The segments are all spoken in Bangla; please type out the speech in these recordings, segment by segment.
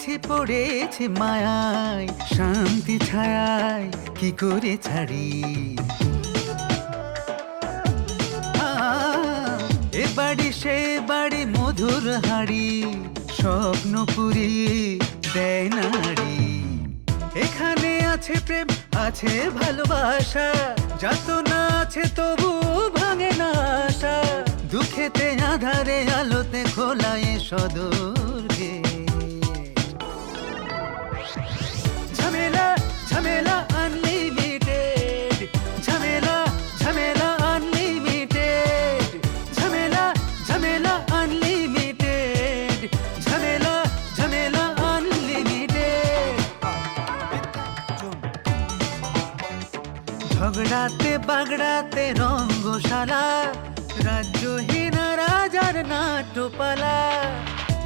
পড়েছি পড়েছি মায়ায়, শান্তি ছায়ায় কি করে ছাড়ি। এ বাড়ি সে বাড়ি মধুর হাড়ি, স্বপ্ন পুরিয়ে দেয় নারী। এখানে আছে প্রেম আছে ভালোবাসা, যাতনা আছে তবু ভাঙে না আশা। দুঃখেতে আধারে আলোতে খোলায় সদর গেট। ঝামেলা ঝামেলা আনলিমিটেড, ঝামেলা ঝামেলা আনলিমিটেড, ঝামেলা ঝামেলা আনলিমিটেড, ঝামেলা ঝামেলা আনলিমিটেড। ঝগড়াতে বাগড়াতে রঙ্গশালা, রাজ্যহীন রাজার নাট্যপালা।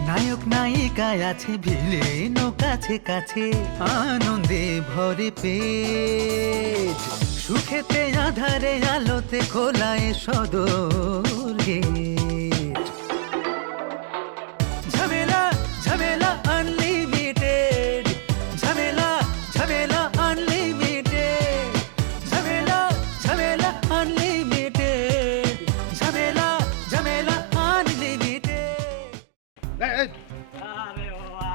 নায়ক নায়িকায় আছে ভিলেন কাছে কাছে, আনন্দে ভরে পেট। সুখেতে আধারে আলোতে খোলায় সদর গেট। ঝামেলা ঝামেলা আনলিমিটেড, ঝামেলা ঝামেলা আনলিমিটেড, ঝামেলা ঝামেলা আনলিমিটেড, ঝামেলা ঝামেলা আনলিমিটেড। আরে বাবা,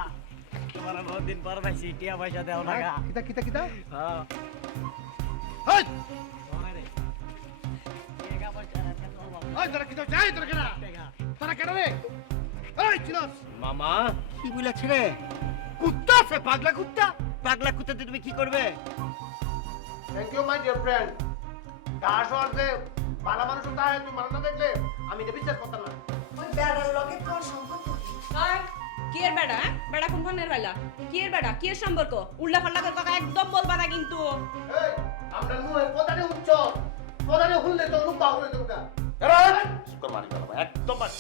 তোমার বহুত দিন পর ভাই টিয়া পয়সা দেও না গা। কিতা কিতা কিতা? হ্যাঁ এই আরে টিয়া পয়সা রাখতে তো বাবা। এই তোরা কিতা যাই তোরা কেনা? তোরা কেন রে? এই চিনস মামা কি বলেছ রে? কুত্তা সে পাগলা কুত্তা। পাগলা কুত্তাতে তুমি কি করবে? Thank you my dear friend. Das হচ্ছে ভালো মানুষ তাই তুই মানা না দেখলে আমি এটা বিশ্বাস করতাম না। ওই বেড়ার লগে তোর সম্পর্ক কি? ওই কি এর বেড়া? বেড়া কোন ফোনের বেলা? কি এর বেড়া? কি এর সম্পর্ক? উল্টা পাল্টা কথা একদম বলবা না কিন্তু। এই আমরা মুহে পদারে উচ্চ পদারে হুললে তো রূপা হলে তোমরা। এরা শুকর মারি গেল একদম মারি।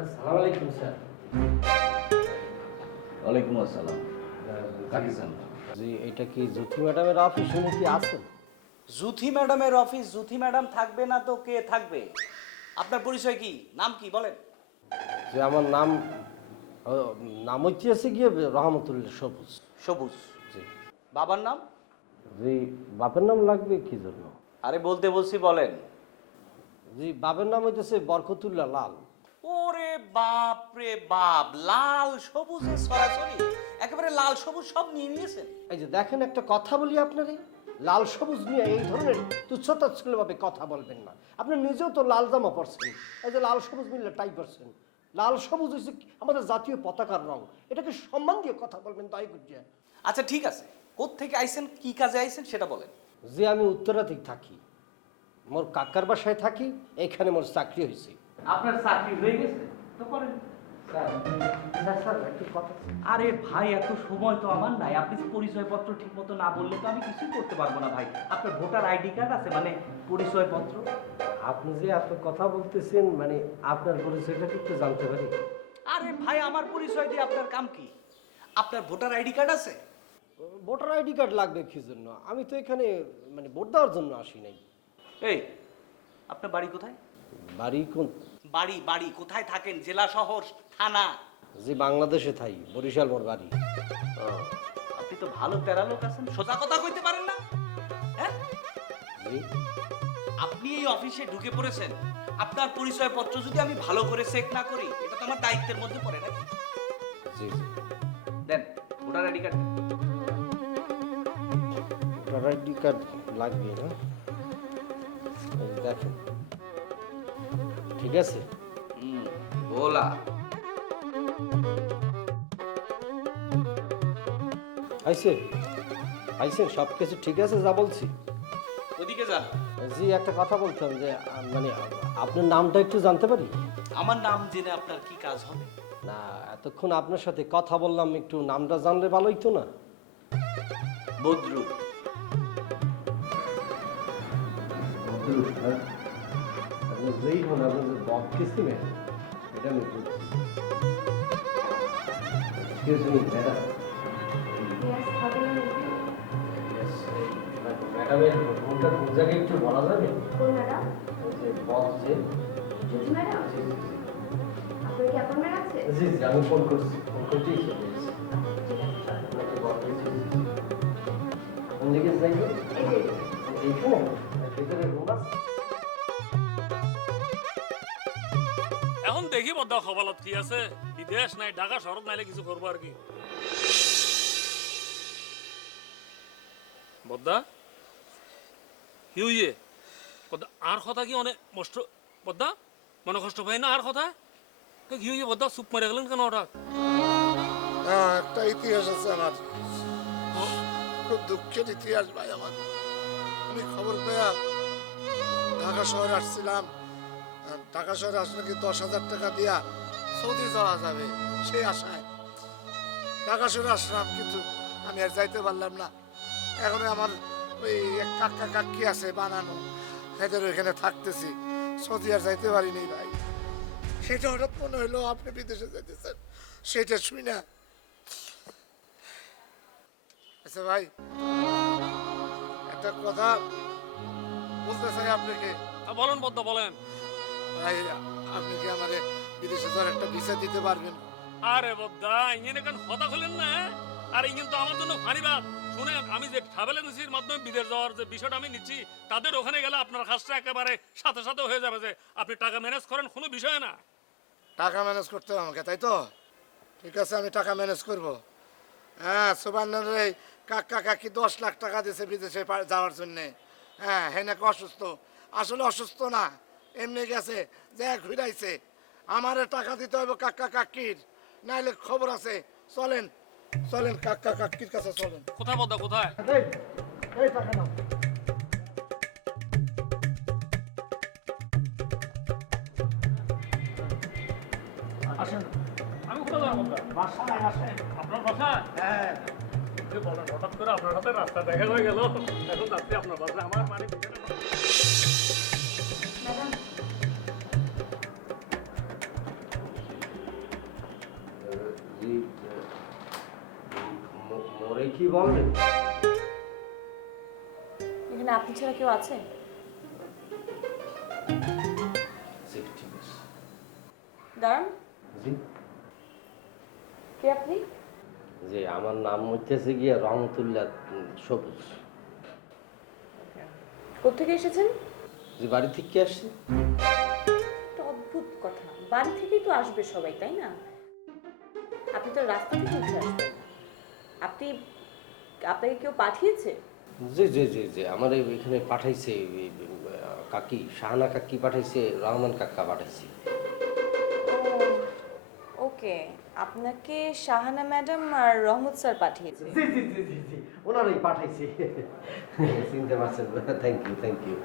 আসসালামু আলাইকুম স্যার। ওয়ালাইকুম আসসালাম। কাকিসান জি, এটা কি জ্যোতি ম্যাডামের অফিস? উনি কি আছেন? জুথি ম্যাডামের অফিস, জুথি ম্যাডাম থাকবে না তো কে থাকবে? আপনার পরিচয় কি, নাম কি বলেন? যে আমার নাম নাম হচ্ছে গিয়ে রহমতুল্লাহ সবুজ। সবুজ। জি বাবার নাম? জি, বাপের নাম লাগবে কি জন্য? আরে বলতে বলছি বলেন। জি, বাপের নাম হইতেছে বরকতুল্লাহ লাল। ওরে বাপ রে বাপ, লাল সবুজের সরাসরি একেবারে লাল সবুজ সব নিয়ে নিয়েছেন। এই যে দেখেন, একটা কথা বলি আপনারে, লাল সবুজ নিয়ে এই ধরনের তুচ্ছতাচ্ছিল্যভাবে কথা বলবেন না। আপনি নিজেও তো লাল জামা পরছেন, এই যে লাল সবুজ মিললে টাই পরছেন। লাল সবুজ হচ্ছে আমাদের জাতীয় পতাকার রং, এটাকে সম্মান দিয়ে কথা বলবেন দয়া করে। আচ্ছা ঠিক আছে, কোত্থেকে আইছেন, কি কাজে আইছেন সেটা বলেন। যে আমি উত্তরাধিক থাকি, মোর কাকার বাসায় থাকি, এখানে মোর চাকরি হয়েছে। আপনার চাকরি হয়ে গেছে তো করেন। আরে ভাই, এত সময় তো আমার নাই। আপনি পরিচয়পত্র ঠিক মতো না বললে তো আমি কিছুই করতে পারবো না ভাই। আপনার ভোটার আইডি কার্ড আছে, মানে পরিচয়পত্র? আপনি যে এত কথা বলতেছেন, মানে আপনার পরিচয়টা কি একটু জানতে পারি? আরে ভাই, আমার পরিচয় দিয়ে আপনার কাম কি? আপনার ভোটার আইডি কার্ড আছে? ভোটার আইডি কার্ড লাগবে কি জন্য? আমি তো এখানে মানে ভোট দেওয়ার জন্য আসি নাই। এই, আপনার বাড়ি কোথায়? বাড়ি কোন? বাড়ি বাড়ি কোথায় থাকেন? জেলা, শহর, থানা? যে বাংলাদেশে থাই, বরিশাল মোর বাড়ি। আপনি তো ভালো তেরা লোক আছেন, সোজা কথা কইতে পারেন না। হ্যাঁ, জি, আপনি এই অফিসে ঢুকে পড়েছেন, আপনার পরিচয়পত্র যদি আমি ভালো করে চেক না করি, এটা তো আমার দায়িত্বের মধ্যে পড়ে নাকি? জি জি। Then voter ID card. Voter ID card লাগবে না? এই দেখেন, ঠিক আছে? বলা আইসেন আইসেন, সব কিছু ঠিক আছে যা বলছি? ওদিকে যান। জি, একটা কথা বলতাম যে মানে আপনার নামটা একটু জানতে পারি? আমার নাম জেনে আপনার কি কাজ হবে? না, এতক্ষণ আপনার সাথে কথা বললাম, একটু নামটা জানলে ভালো হইতো না? বদরু। যেই হন আপনার যে বক কিসিমে, এটা আমি বলছি। ম্যাডামের ফোনটা কোন জায়গায় একটু বলা যাবে? কোন ম্যাডাম? ওই যে বস যে জ্যোতি ম্যাডাম? কি অ্যাপয়েন্টমেন্ট আছে? জি জি আমি ফোন করছি চলে এসেছি। কোন দিকে যাইবে? এইখানে ভিতরে রুম আছে। এখন দেখি বদ্ধ খবরত কি আছে, বিদেশ নাই ঢাকা শহর নাইলে কিছু করবো আর কি। বদ্দা কি হইয়ে বদ্দা আর কথা কি অনেক কষ্ট বদ্দা মনে কষ্ট পাই না আর কথা কি হইয়ে বদ্দা চুপ মারে গেলেন কেন হঠাৎ? একটা ইতিহাস আছে আমার, খুব দুঃখের ইতিহাস ভাই আমার। আমি খবর পেয়া ঢাকা শহরে আসছিলাম, ঢাকা শহরে আসলে কি 10,000 টাকা দিয়া সৌদি যাওয়া যাবে সেই আশায় ঢাকা শহরে আসলাম, কিন্তু আমি আর যাইতে পারলাম না। এখন আমার ওই কাকা কাকি আছে বানানো, এদের ওইখানে থাকতেছি, সৌদি আর যাইতে পারিনি ভাই। সেটা হঠাৎ মনে হইলো আপনি বিদেশে যাইতেছেন, সেটা শুই না। আচ্ছা ভাই, একটা কথা বলতে চাই আপনাকে। বলেন বদ্দা বলেন। ভাই আপনি কি আমারে বিদেশে যাওয়ার একটা ভিসা দিতে পারবেন? আরে বদ্দা ইঞ্জিন এখন কথা খুলেন না, আর ইঞ্জিন তো আমার জন্য ফানিবাদ। শুনেন, আমি যে ট্রাভেল এজেন্সির মাধ্যমে বিদেশ যাওয়ার যে বিষয়টা আমি নিচ্ছি, তাদের ওখানে গেলে আপনার কাজটা একেবারে সাথে সাথে হয়ে যাবে, যে আপনি টাকা ম্যানেজ করেন, কোনো বিষয় না। টাকা ম্যানেজ করতে হবে আমাকে, তাই তো? ঠিক আছে, আমি টাকা ম্যানেজ করব। হ্যাঁ, সুবান্নের এই কাকা কাকি 10 লাখ টাকা দিয়েছে বিদেশে যাওয়ার জন্যে। হ্যাঁ, হ্যাঁ নাকি অসুস্থ? আসলে অসুস্থ না, এমনি গেছে যে ঘুরাইছে। আমারে টাকা দিতে হবে কাকা কাকির, নাইলে খবর আছে। চলেন চলেন কাকা কাকির কাছে চলেন। কোথায় বদ্দা কোথায়? এই টাকা নাও। আসেন, আমি কোথায় যাবো বদ্দা? বাসায় আসেন। আপনার বাসা? হ্যাঁ, বলেন, হঠাৎ করে আপনার সাথে রাস্তা দেখা হয়ে গেল, এখন যাচ্ছি আপনার বাসা। আমার মানে ম্যাডাম জি মরে কি বলবেন? এখানে আপনি ছাড়া কেউ আছে? ঠিক আছে। দাঁড়ান, জি কে আপনি? জি আমার নাম হচ্ছে গিয়ে রহমতুল্লাহ সবুজ। কোত্থেকে এসেছেন? জি বাড়ি থেকে আসছি। একটা অদ্ভুত কথা, বাড়ি থেকেই তো আসবে সবাই, তাই না? আপনি তো রাস্তা থেকে উঠে আসবেন। আপনাকে কেউ পাঠিয়েছে? জি জি জি জি আমার এখানে পাঠাইছে কাকি, শাহানা কাকি পাঠাইছে, রহমান কাকা পাঠাইছে। ওকে, আপনাকে শাহানা ম্যাডাম আর রহমত স্যার পাঠিয়েছে। জি জি জি জি জি ওনারাই পাঠাইছে। চিনতে পারছেন? Thank you thank you.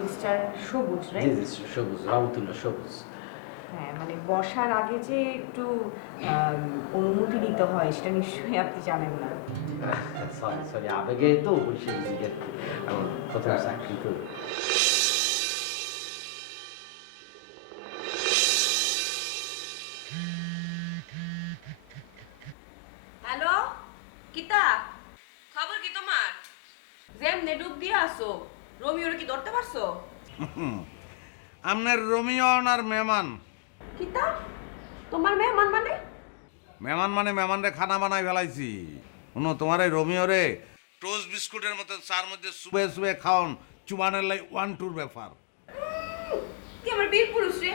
Mister Sabuj ji right? জি সবুজ, রহমতুল্লাহ সবুজ। হ্যাঁ, মানে বসার আগে যে একটু অনুমতি নিতে হয় সেটা নিশ্চয়ই আপনি জানেন না। সরি সরি আবেগে তো বসে আমার কোথাও চাকরি তো। হ্যালো কিতা, খবর কি তোমার? যেমনে ডুব দিয়ে আসো, রোমিওরে কি ধরতে পারছো? আপনার রোমিও আর মেহমান। কিতা তোমার মেহমান মানে? মেহমান মানে মেহমানরে খানা বানাই ফেলাইছি। শুনো, তোমার এই রোমিও রে টোস্ট বিস্কুটের মতো চার মধ্যে সুবে সুবে খাওন চুবানের লাই 1-2 ব্যাপার। কি আমার বীর পুরুষ রে?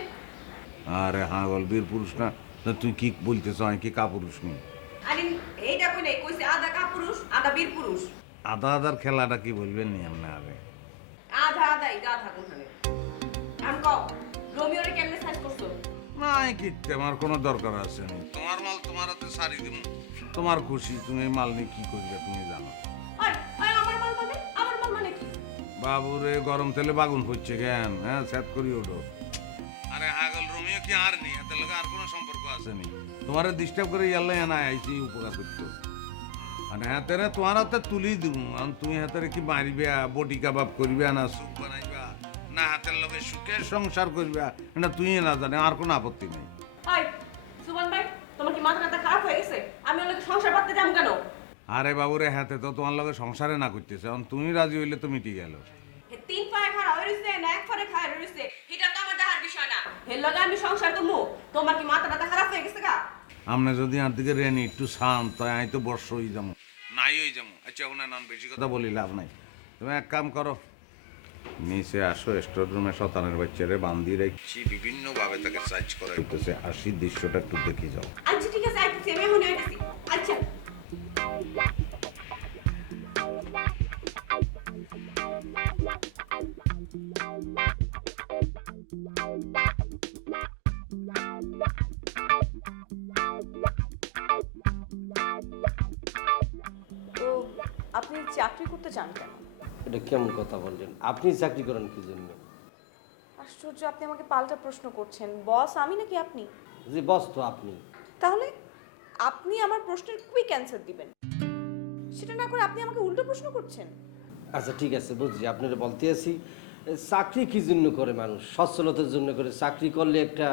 আরে হ্যাঁ বল, বীর পুরুষ না? তুই কি বলতেছ? আমি কি কাপুরুষ নি? আরে এইটা কই নাই, কইছে আধা কাপুরুষ আধা বীর পুরুষ। আধা আধার খেলাটা কি বলবেন নি আপনি? আরে আধা আধাই গাধা কোনখানে। আমি কও রোমিওরে কেমনে সাইজ করছো? না কিনতে আমার কোনো দরকার আছে না। তোমার মাল তোমার হাতে সারি দিব, তোমার খুশি। তুমি এই মাল নিয়ে কি করবে তুমি জানো। ওই ওই আমার মাল মানে কি? বাবুরে গরম তেলে বাগুন হচ্ছে কেন? হ্যাঁ সেট করি ওঠো। আরে আগল রোমিও কি আর নেই, হাতের লগে আর কোনো সম্পর্ক আছে নি? তোমার ডিস্টার্ব করে ইয়াল্লা এনা আইছি উপকার করতে। মানে হাতেরে তোমার হাতে তুলি দিব, তুমি হাতেরে কি মারিবে, বডি কাবাব করবে না স্যুপ বানাইবা না হাতের লগে সুখের সংসার করবা, এটা তুই না জানে, আর কোনো আপত্তি নেই। ওই সুবন ভাই, তোমার কি মাথা টাথা খারাপ হয়ে গেছে? আমি ওর লগে সংসার করতে যাম কেন? আরে বাবুরে হাতে তো তোমার লগে সংসারে না করতেছে, তুমি রাজি হইলে তো মিটি গেল। হে তিন পায়ে খাড়া হয়ে রইছে না এক পায়ে খাড়া রইছে, এটা তো আমার দেখার বিষয় না। হে এর লগে আমি সংসার করবো তোমার কি মাথাটা খারাপ হয়ে গেছে গা আমরা যদি আর দিকে রেনি একটু শান্ত আমি তো বর্ষ হয়ে যাবো নাই হয়ে যাবো আচ্ছা ওনার নাম বেশি কথা বলি লাভ নাই তুমি এক কাম করো নিচে আসো স্টোর রুমে শতানের বাচ্চারে বান্ধি রেখেছি বিভিন্নভাবে তাকে সার্চ করা হইতেছে আসি দৃশ্যটা একটু দেখে যাও আচ্ছা ঠিক আছে আইতেছি আমি এখন আইতেছি আচ্ছা তো আপনি চাকরি করতে চান কেন? এটা কেমন কথা বললেন? আপনি চাকরি করেন কি জন্য? আশ্চর্য, আপনি আমাকে পাল্টা প্রশ্ন করছেন। বস আমি নাকি আপনি? জি বস তো আপনি। তাহলে আপনি আমার প্রশ্নের কুইক অ্যান্সার দিবেন, সেটা না করে আপনি আমাকে উল্টো প্রশ্ন করছেন। আচ্ছা ঠিক আছে বুঝছি, আপনারা বলতে আছি চাকরি কি জন্য করে মানুষ? সচ্ছলতার জন্য করে। চাকরি করলে একটা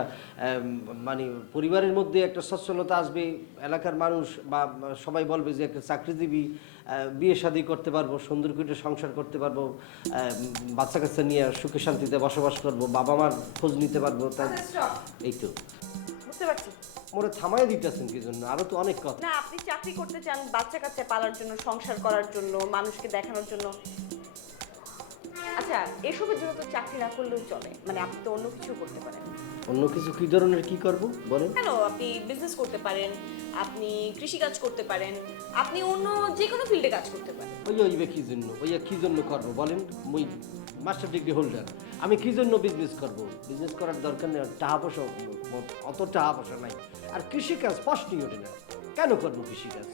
মানে পরিবারের মধ্যে একটা সচ্ছলতা আসবে, এলাকার মানুষ বা সবাই বলবে যে একটা চাকরিজীবী, বিয়ে শাদী করতে পারবো, সুন্দর করে সংসার করতে পারবো, বাচ্চা কাচ্চা নিয়ে সুখে শান্তিতে বসবাস করবো, বাবা মার খোঁজ নিতে পারবো। তাই এই তো বুঝতে পারছি। মোরে থামাই দিতেছেন কি জন্য? আরো তো অনেক কথা। না, আপনি চাকরি করতে চান বাচ্চা কাচ্চা পালার জন্য, সংসার করার জন্য, মানুষকে দেখানোর জন্য। আচ্ছা, এসবের জন্য তো চাকরি না করলেও চলে, মানে আপনি তো অন্য কিছু করতে পারেন। অন্য কিছু কি ধরনের কি করব বলেন? কেন, আপনি বিজনেস করতে পারেন, আপনি কৃষিকাজ করতে পারেন, আপনি অন্য যে কোনো ফিল্ডে কাজ করতে পারেন। ওইবে কি জন্য? কি জন্য করবো বলেন? মুই মাস্টার ডিগ্রি হোল্ডার, আমি কি জন্য বিজনেস করব? বিজনেস করার দরকার নেই, টাকা পয়সা অত টাকা পয়সা নাই। আর কৃষিকাজ প্রশ্নই ওঠে না, কেন করবো কৃষিকাজ?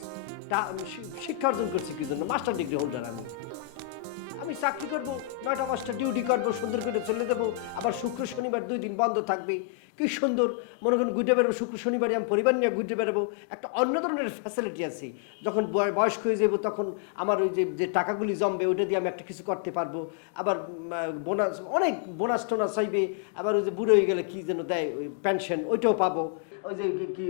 শিক্ষা অর্জন করছি কি জন্য? মাস্টার ডিগ্রি হোল্ডার আমি। আমি চাকরি করবো, 9টা 5টা ডিউটি করবো, সুন্দর করে চলে দেবো, আবার শুক্র শনিবার 2 দিন বন্ধ থাকবে। কি সুন্দর, মনে করেন ঘুরতে বেরোবো, শুক্র শনিবারে আমি পরিবার নিয়ে ঘুরতে বেরোবো। একটা অন্য ধরনের ফ্যাসিলিটি আছে। যখন বয়স্ক হয়ে যাবো তখন আমার ওই যে টাকাগুলি জমবে, ওইটা দিয়ে আমি একটা কিছু করতে পারবো। আবার বোনাস, অনেক বোনাস টোনাস চাইবে। আবার ওই যে বুড়ো হয়ে গেলে কি যেন দেয়, ওই পেনশন, ওইটাও পাবো। ওই যে কি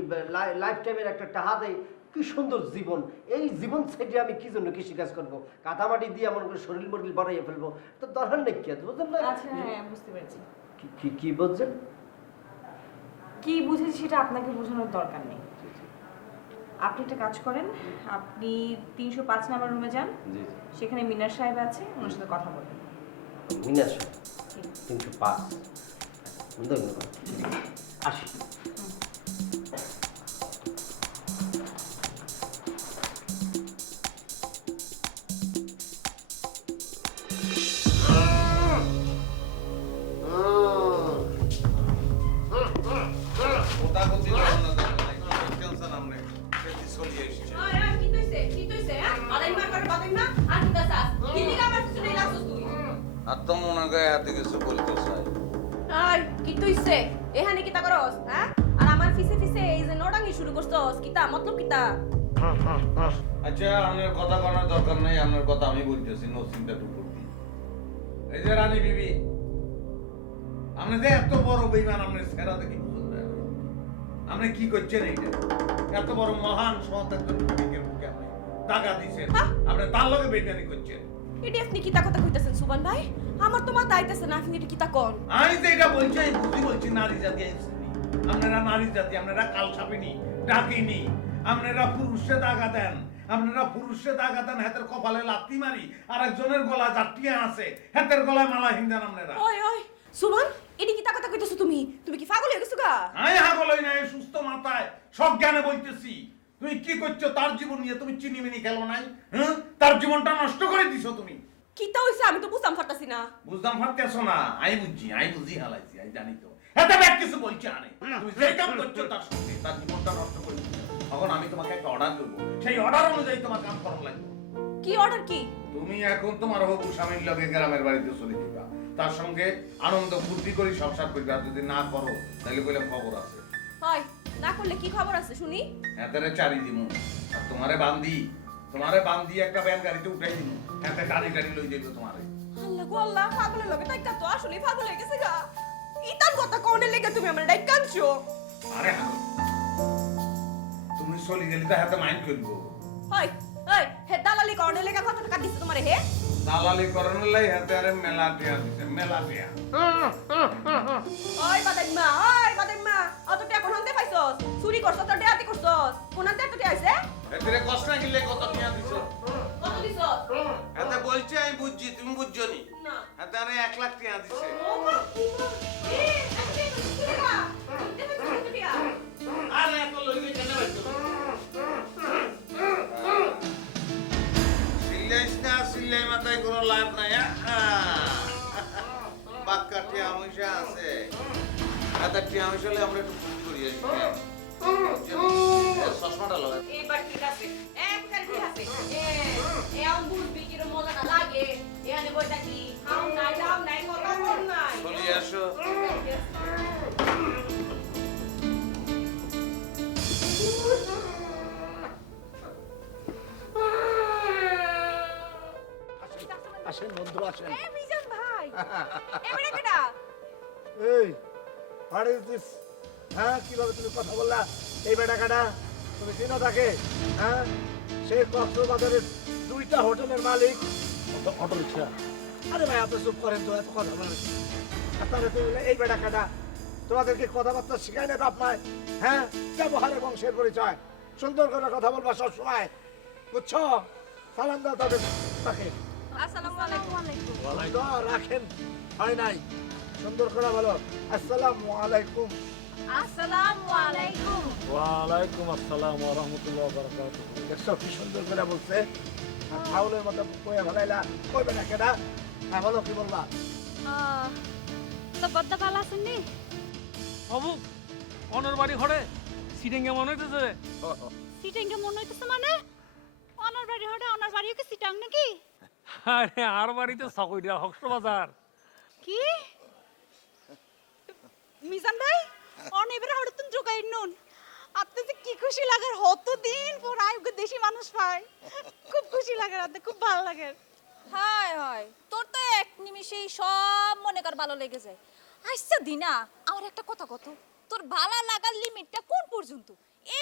লাইফ টাইমের একটা টাকা দেয়। কি সুন্দর জীবন! এই জীবন থেকে আমি কি জন্য কৃষিকাজ করবো? কাদামাটি দিয়ে মনে করে শরীর মরিল বাড়াইয়া ফেলবো, তো দরকার নেই। কি বুঝলেন না? আচ্ছা হ্যাঁ, বুঝতে পেরেছি। কি বলছেন? কি বুঝেছি সেটা আপনাকে বোঝানোর দরকার নেই। আপনি একটা কাজ করেন, আপনি 305 নাম্বার রুমে যান, সেখানে মিনার সাহেব আছে, ওনার সাথে কথা বলেন। মিনার সাহেব 305? আসি। আর তো মনে গায়ে হাতে কিছু বলতে চাই। আই কি তুইছে এখানে কিতা করস? হ্যাঁ, আর আমার ফিসে ফিসে এই যে নোডাঙ্গি শুরু করছস, কিতা মতলব কিতা? আচ্ছা আপনার কথা করার দরকার নাই, আপনার কথা আমি বলতেছি, নো চিন্তা টু করবি। এই যে রানী বিবি, আপনি যে এত বড় বেঈমান, আপনার সেরা দেখি বুঝুন না আপনি কি করছেন? এইটা এত বড় মহান সৎ একজন বিবেকের মুখে আপনি টাকা দিচ্ছেন, আপনি তার লগে বেইমানি করছেন। এটি আপনি কিতা কথা কইতাছেন সুবান ভাই? আমার তো মাথা আইতাছে না, আপনি এটা কিতা কোন? আমি তো এটা বলছি, আমি বুঝি বলছি, নারী জাতি আপনারা নারী জাতি, আপনারা কাল সাপিনি ডাকিনি, আপনারা পুরুষে দাগা দেন, আপনারা পুরুষে দাগা দেন, হাতের কপালে লাথি মারি, আর একজনের গলা জাটিয়ে আছে, হাতের গলায় মালা হিন্দান আপনারা। ওই ওই সুবান, এটি কিতা কথা কইতাছো তুমি? তুমি কি পাগল হয়ে গেছো গা? আমি পাগল হই না, সুস্থ মাথায় সব জ্ঞানে বলতেছি। তুমি কি করছো তার জীবন নিয়ে? তুমি চিনিমিনি খেলো নাই? হ্যাঁ, তার জীবনটা নষ্ট করে দিছো তুমি। কিতা হইছে আমি তো বুঝতাম পারতাছি না। বুঝতাম পারতেছো না? আমি বুঝি হালাইছি, আমি জানি তো। এত ব্যাক কিছু বলছি আনে, তুমি যে কাম করছো তার সাথে তার জীবনটা নষ্ট করে দিছো। এখন আমি তোমাকে একটা অর্ডার দেব, সেই অর্ডার অনুযায়ী তোমার কাম করা লাগবে। কি অর্ডার? কি? তুমি এখন তোমার হবু স্বামীর লগে গ্রামের বাড়িতে চলে যাবা, তার সঙ্গে আনন্দ ফুর্তি করে সংসার করবে। আর যদি না করো তাহলে বললাম খবর আছে। হয় না করলে কি খবর আছে শুনি? হাতেরে চারি দিমু, আর তোমারে বান্ধি একটা ব্যান গাড়িতে উঠাই দিমু, হাতে গাড়ি লই যাইব তোমারে। আল্লাহ গো আল্লাহ, পাগলের লগে তাইকা তো আসলে পাগল হয়ে গেছে গা। ইতার কথা কোনে লেগে তুমি আমার ডাই কাঁদছো? আরে তুমি চলে গেলে তো হাতে মাইন্ড করবো। হয় এই হে দালালি করনে লেগে কত টাকা দিছে তোমারে হে দালালি করার লাই হাতে আরে মেলা দিয়া দিছে মেলা দিয়া ওই বাদাইমা অত টাকা কোন হাতে পাইছস চুরি করছস তো ডাকাতি করছস কোন হাতে এত টাকা আইছে এতে কষ্ট না গিলে কত টিয়া দিছো কত দিছস এতে বলছি আমি বুঝছি তুমি বুঝছো নি না এতে আরে 1 লাখ টিয়া দিছে ও মা এ আজকে টাকা দিতে পারছিস টাকা আরে এত লইগে কেন বাইছো সিল্লাই মাথায় কোনো লাভ নাই বাক্কা টিয়া মহিষা আছে এত টিয়া মহিষালে আমরা একটু ফুটি করি আসি চশমাটা লাগাই এবার ঠিক আছে একবার ঠিক আছে এ অম্বুজ বিকির মজাটা লাগে এখানে বইটা কি খাও নাই দাও নাই কথা বল নাই চলে আসো আসেন বন্ধু আসেন এ মিজান ভাই এবারে কেডা এই হোয়াট ইজ দিস? হ্যাঁ কিভাবে তুমি কথা বললা? এই বেটাকাটা তুমি চিনো তাকে? হ্যাঁ সে কক্সবাজারের 2টা হোটেলের মালিক। Auto rickshaw. আরে ভাই আপনি চুপ করেন তো, এত কথা বলেন। আপনারা তো এই বেটাকাটা তোমাদেরকে কথাবার্তা শেখায় না বাপ মায়? হ্যাঁ ব্যবহারে বংশের পরিচয়, সুন্দর করে কথা বলবা সবসময়, বুঝছো? সালাম দাও তাকে। আসসালামু আলাইকুম রাখেন হয় নাই, সুন্দর করে বলো আসসালামু আলাইকুম। আসসালামু আলাইকুম ওয়ালাইকুম আসসালাম ওয়া রাহমাতুল্লাহি ওয়া বারাকাতুহু দেখছো কি সুন্দর করে বলছে, আর ফাউলের মতো কয়ে ফেলাইলা, কইবে না কেডা? হ্যাঁ বলো কি বলবা? তো বদ্দা ভালো আছেন নি? বাবু অনর বাড়ি ঘরে সিটিংয়ে মনে হইতেছে সিটিংকে মনে হইতেছে মানে? অনার বাড়ি হড়ে অনার বাড়িও কি সিটাং নাকি? আরে আর বাড়িতে সকইরা কক্সবাজার কি মিজান ভাই অনেবের হড়ে তুমি জোগাই নুন আপনি যে কি খুশি লাগার দিন পর আইগো দেশি মানুষ পায়, খুব খুশি লাগে, রাতে খুব ভালো লাগে। হায় হায় তোর তো এক নিমিষেই সব মনে কর ভালো লেগে যায়। আচ্ছা দিনা আমার একটা কথা কত, তোর ভালো লাগার লিমিটটা কোন পর্যন্ত?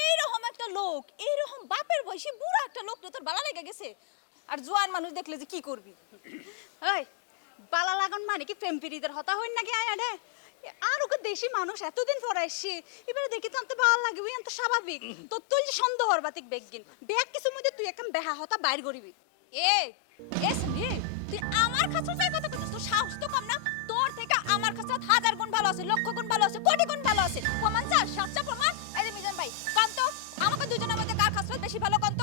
এইরকম একটা লোক, এইরকম বাপের বয়সী বুড়া একটা লোক তোর ভালো লেগে গেছে, আর জোয়ান মানুষ দেখলে যে কি করবি? ওই বালা লাগান মানে কি প্রেম পিরিদের হতা হইন নাকি আয়াডে? আর ওকে দেশি মানুষ এতদিন পর আসছে, এবারে দেখি তো ভালো লাগবে, তো স্বাভাবিক। তোর তুই যে সন্দেহ হরবাতিক বেগিন ব্যাগ কিছু মধ্যে তুই এখন বেহা হতা বাইর করবি। এ শুনি তুই আমার কাছে যাই কথা কইছিস, তোর সাহস তো কম না? তোর থেকে আমার কাছে 1000 গুণ ভালো আছে, লক্ষ গুণ ভালো আছে, কোটি গুণ ভালো আছে। প্রমাণ চাস? সাতটা প্রমাণ। এই যে মিজান ভাই কান্ত, আমাকে দুজনের মধ্যে কার কাছে বেশি ভালো কান্ত?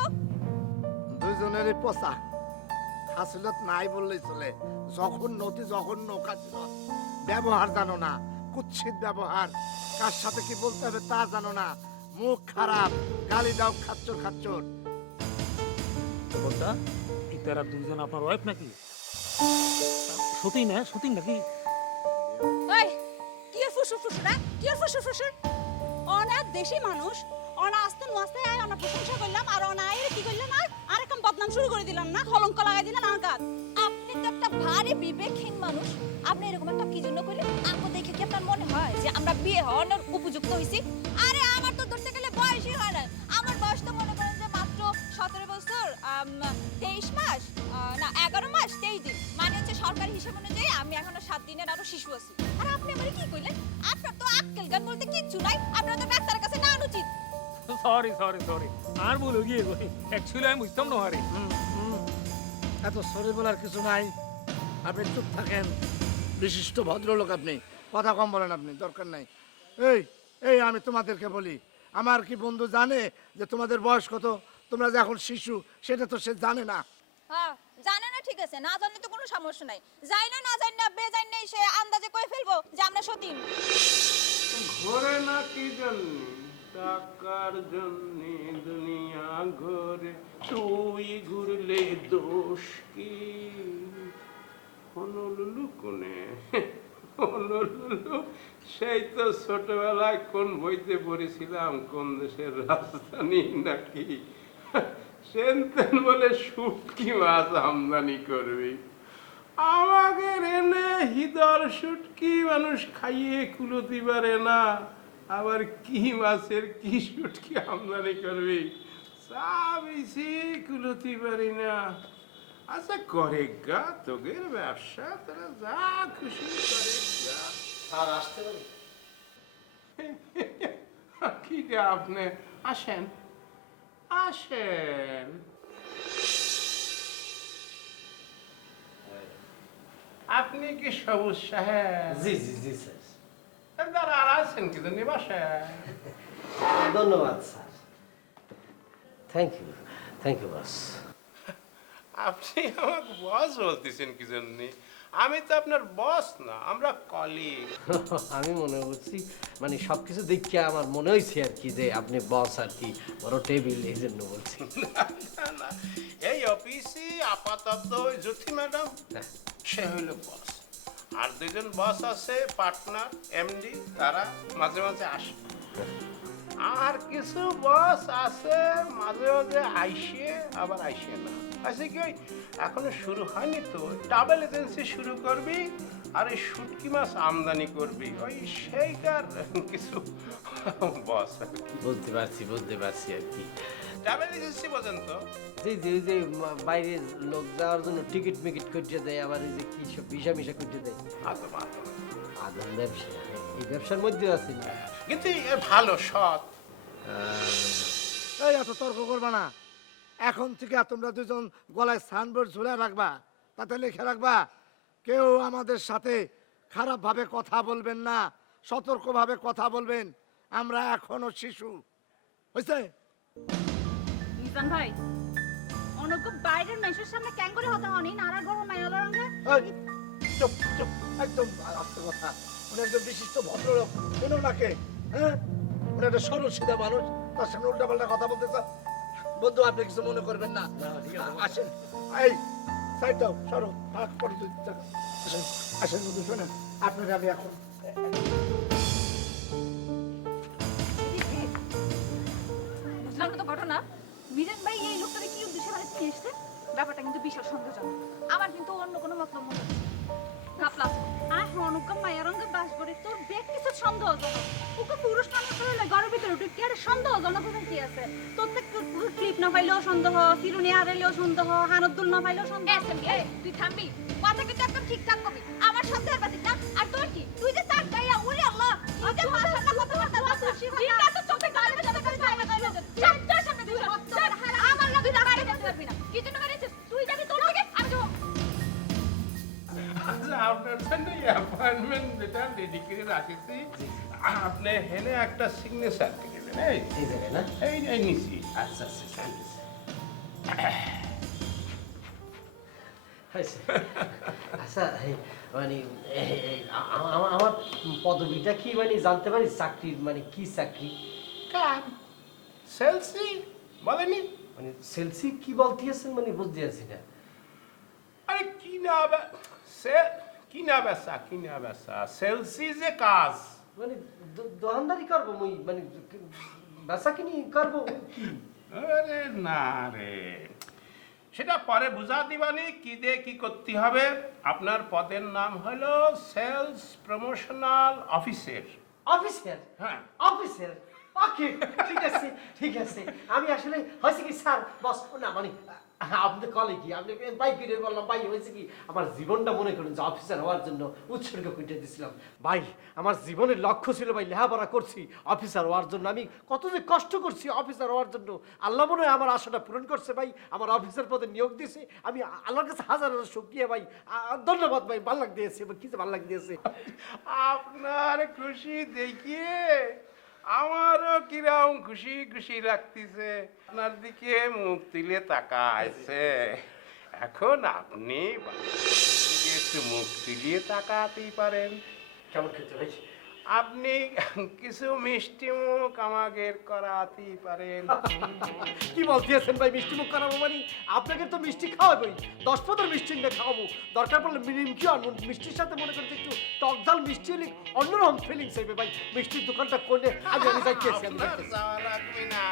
দুইজনেরই পচা, হাসিলত নাই বললেই চলে। যখন নতি যখন নৌকা ছিল, ব্যবহার জানো না, কুৎসিত ব্যবহার, কার সাথে কি বলতে হবে তা জানো না, মুখ খারাপ, গালি দাও খাচ্চর খাচ্চর। বলতা ইতারা দুইজন আপনার ওয়াইফ নাকি? সত্যি নাকি? এই কি আর ফুসু ফুসু না, কি আর ফুসু ফুসু? অনেক দেশি মানুষ, অনা আস্তে নাস্তে আয়, অনা প্রশংসা করলাম, আর অনা আয় কি করলাম, আর একটা বদনাম শুরু করে দিলাম না, কলঙ্ক লাগাই দিলাম আমার গাত। আপনি তো একটা ভারী বিবেকহীন মানুষ। আপনি এরকম একটা কি জন্য করলেন? আমাকে দেখে কি আপনার মনে হয় যে আমরা বিয়ে হওয়ার উপযুক্ত হইছি? আরে আমার তো ধরতে গেলে বয়সই হয় না। আমার বয়স তো মনে করেন যে মাত্র 17 বছর 23 মাস, না 11 মাস 23 দিন, মানে হচ্ছে সরকারি হিসাব অনুযায়ী আমি এখনো 7 দিনের আরো শিশু আছি। আর আপনি আমারে কি কইলেন? আপনার তো আক্কেল জ্ঞান বলতে কিচ্ছু নাই, আপনার তো ডাক্তারের কাছে না আনা উচিত। সরি আর বলো গিয়ে অ্যাকচুয়ালি আমি বুঝতাম না আরে এত সরি বলার কিছু নাই, আপনি চুপ থাকেন, বিশিষ্ট ভদ্রলোক আপনি, কথা কম বলেন আপনি, দরকার নাই। এই আমি তোমাদেরকে বলি, আমার কি বন্ধু জানে যে তোমাদের বয়স কত? তোমরা যে এখন শিশু সেটা তো সে জানে না। হ্যাঁ জানে না, ঠিক আছে, না জানলে তো কোনো সমস্যা নাই। যাই না জানি না বেজান নেই, সে আন্দাজে কই ফেলবো যে আমরা সতীন। ঘরে না কি জন্য টাকার জন্য দুনিয়া ঘরে, তুই ঘুরলে দোষ কি? হনলুলু কোনে? হনলুলু সেই তো ছোটবেলায় কোন বইতে পড়েছিলাম, কোন দেশের রাজধানী নাকি সেনতেন বলে শুটকি মাছ আমদানি করবি। আমাকে এনে হিদর শুটকি মানুষ খাইয়ে কুলতি পারে না, আবার কি মাছের কি শুটকি আমদানি করবি? চা বেশি কুলতি পারি না। আচ্ছা করে গা তোদের ব্যবসা, তোরা যা খুশি করে গা। স্যার আসতে পারি? কি রে আপনি, আসেন আসেন। আপনি কি সবুজ সাহেব? জি জি জি স্যার। দাঁড়া আর আছেন কি জন্য বাসায়? ধন্যবাদ স্যার। Thank you boss. আপনি আমাকে বস বলতেছেন কি জন্য? আমি তো আপনার বস না, আমরা কলিগ। আমি মনে করছি মানে সবকিছু দেখে আমার মনে হয়েছে আর কি যে আপনি বস আর কি, বড় টেবিল, এই জন্য বলছি। না না, এই অফিসে আপাতত ওই জ্যোতি ম্যাডাম সে হইল বস, আর দুজন বস আছে পার্টনার এমডি, তারা মাঝে মাঝে আসে। আর কিছু বস আছে মাঝে মাঝে আইসে আবার আইসে না। আচ্ছা কি ওই এখনো শুরু হয়নি তো, ট্রাভেল এজেন্সি শুরু করবি আর এই শুটকি মাছ আমদানি করবি, ওই সেইকার কিছু বস। বুঝতে পারছি আর কি। ট্রাভেল এজেন্সি বোঝেন তো? জি জি, ওই যে বাইরে লোক যাওয়ার জন্য টিকিট মিকিট করতে দেয়, আবার ওই যে কি সব ভিসা মিশা করতে দেয়। আদম ব্যবসা, এই ব্যবসার মধ্যে আছে কিন্তু ভালো সৎ। এই এত তর্ক করবা না। এখন থেকে তোমরা দুজন গলায় সানবোর্ড ঝুলে রাখবা, তাতে লিখে রাখবা কেউ আমাদের সাথে খারাপভাবে কথা বলবেন না, সতর্কভাবে কথা বলবেন, আমরা এখনো শিশু। হয়েছে? মিজান ভাই, অনক বাইরের মেসের সামনে ক্যাং করে হতে হনি নারা গরম মাইলা রঙে। চুপ চুপ, একদম আস্তে কথা। উনি একজন বিশিষ্ট ভদ্রলোক, শুনুন নাকে। হ্যাঁ, উনি একটা সরল সিধা মানুষ, তার সামনে উল্টাপাল্টা কথা বলতে চান। বন্ধু, আপনি কিছু মনে করবেন না। আসেন, এই সাইড দাও, সরো, ফাঁক পড়ে আসেন আসেন বন্ধু, শোনেন আপনাকে আমি এখন বুঝলাম না তো ঘটনা। মিজান ভাই এই লোকটাকে কি উদ্দেশ্যে মানে নিয়ে এসেছে? ব্যাপারটা কিন্তু বিশাল সন্দেহজনক। আমার কিন্তু অন্য কোনো মতলব মনে হচ্ছে কাপলা আর হনুকা মায়ারঙ্গে বাস করে তোর বেগ কিছু সন্দেহজনক। ওকে পুরুষ মানুষ হলে ঘরের ভিতরে ঢুকে আর সন্দেহজনক হবে কি আছে? তোর ক্লিপ না পাইলেও সন্দেহ, চিরুনি হারাইলেও সন্দেহ, হানদ্দুল না পাইলেও সন্দেহ। তুই থামবি, কথা কিন্তু একদম ঠিকঠাক কবি। আমার সন্দেহের বাতিক না। আর তোর কি? তুই যে তার গাইয়া ওরে আল্লাহ, তুই যে মাশাআল্লাহ কথাবার্তা বলছিস, ঠিক আছে চোখে গালে যাবে করে যাবে গালে যাবে। চারটার সামনে তুই আমার লাগি দাঁড়ায় যেতে পারবি না। কি জন্য করেছিস? তুই যাবি তোর থেকে, আমি যাব। আচ্ছা, আপনার জন্য অ্যাপয়েন্টমেন্ট যেটা রেডি করে রাখেছি, আপনি হেনে একটা সিগনেচার করে দেবেন। এই জায়গায় না? এই নিছি। আচ্ছা আচ্ছা, আচ্ছা মানে আমার পদবিটা কি মানে জানতে পারি? চাকরির মানে কি চাকরি? কার? সেলসি বলেনি? মানে সেলসি কি বলতে আছেন? মানে বুঝতে পারছি না। আরে কিনা বেচা সেলসি যে কাজ, মানে দোকানদারি করবো মুই, মানে বেচা কিনি করবো কি? আরে না রে, সেটা পরে বুঝা দিবানি কি দিয়ে কি করতে হবে। আপনার পদের নাম হলো সেলস প্রমোশনাল অফিসার। অফিসার? হ্যাঁ, অফিসার। ওকে, ঠিক আছে। আমি আসলে হয়েছে কি স্যার, বস না মানে আপনি কলে কি আপনি ভাই ফিরে বললাম, ভাই হয়েছে কি আমার জীবনটা মনে করেন যে অফিসার হওয়ার জন্য উৎসর্গ করে দিয়েছিলাম। ভাই আমার জীবনের লক্ষ্য ছিল ভাই লেখাপড়া করছি অফিসার হওয়ার জন্য, আমি কত যে কষ্ট করছি অফিসার হওয়ার জন্য। আল্লাহ মনে হয় আমার আশাটা পূরণ করছে ভাই, আমার অফিসার পদে নিয়োগ দিয়েছে। আমি আল্লাহর কাছে হাজার হাজার শুকরিয়া ভাই, ধন্যবাদ ভাই, ভালো লাগ দিয়েছে, কিছু ভালো লাগ দিয়েছে। আপনার খুশি দেখিয়ে আমারও কিরম খুশি খুশি লাগতেছে। আপনার দিকে মুখ তুলে তাকাইছে। এখন আপনি একটু মুখ তুলিয়ে তাকাতেই পারেন। কেমন খেতে ভাই? আপনি কিছু মিষ্টি মুখ আমাকে করাতেই পারেন। কি বলতেছেন ভাই? মিষ্টি মুখ করাবো মানে? আপনাকে তো মিষ্টি খাওয়াবোই, 10-15 মিষ্টি নিয়ে খাওয়াবো, দরকার পড়লে নিমকি আনবো। মিষ্টির সাথে মনে করতে একটু টক ঝাল মিষ্টি হলে অন্যরকম ফিলিংস হবে ভাই। মিষ্টির দোকানটা করলে আমি যাইতেছি। আপনার যাওয়া লাগবে না,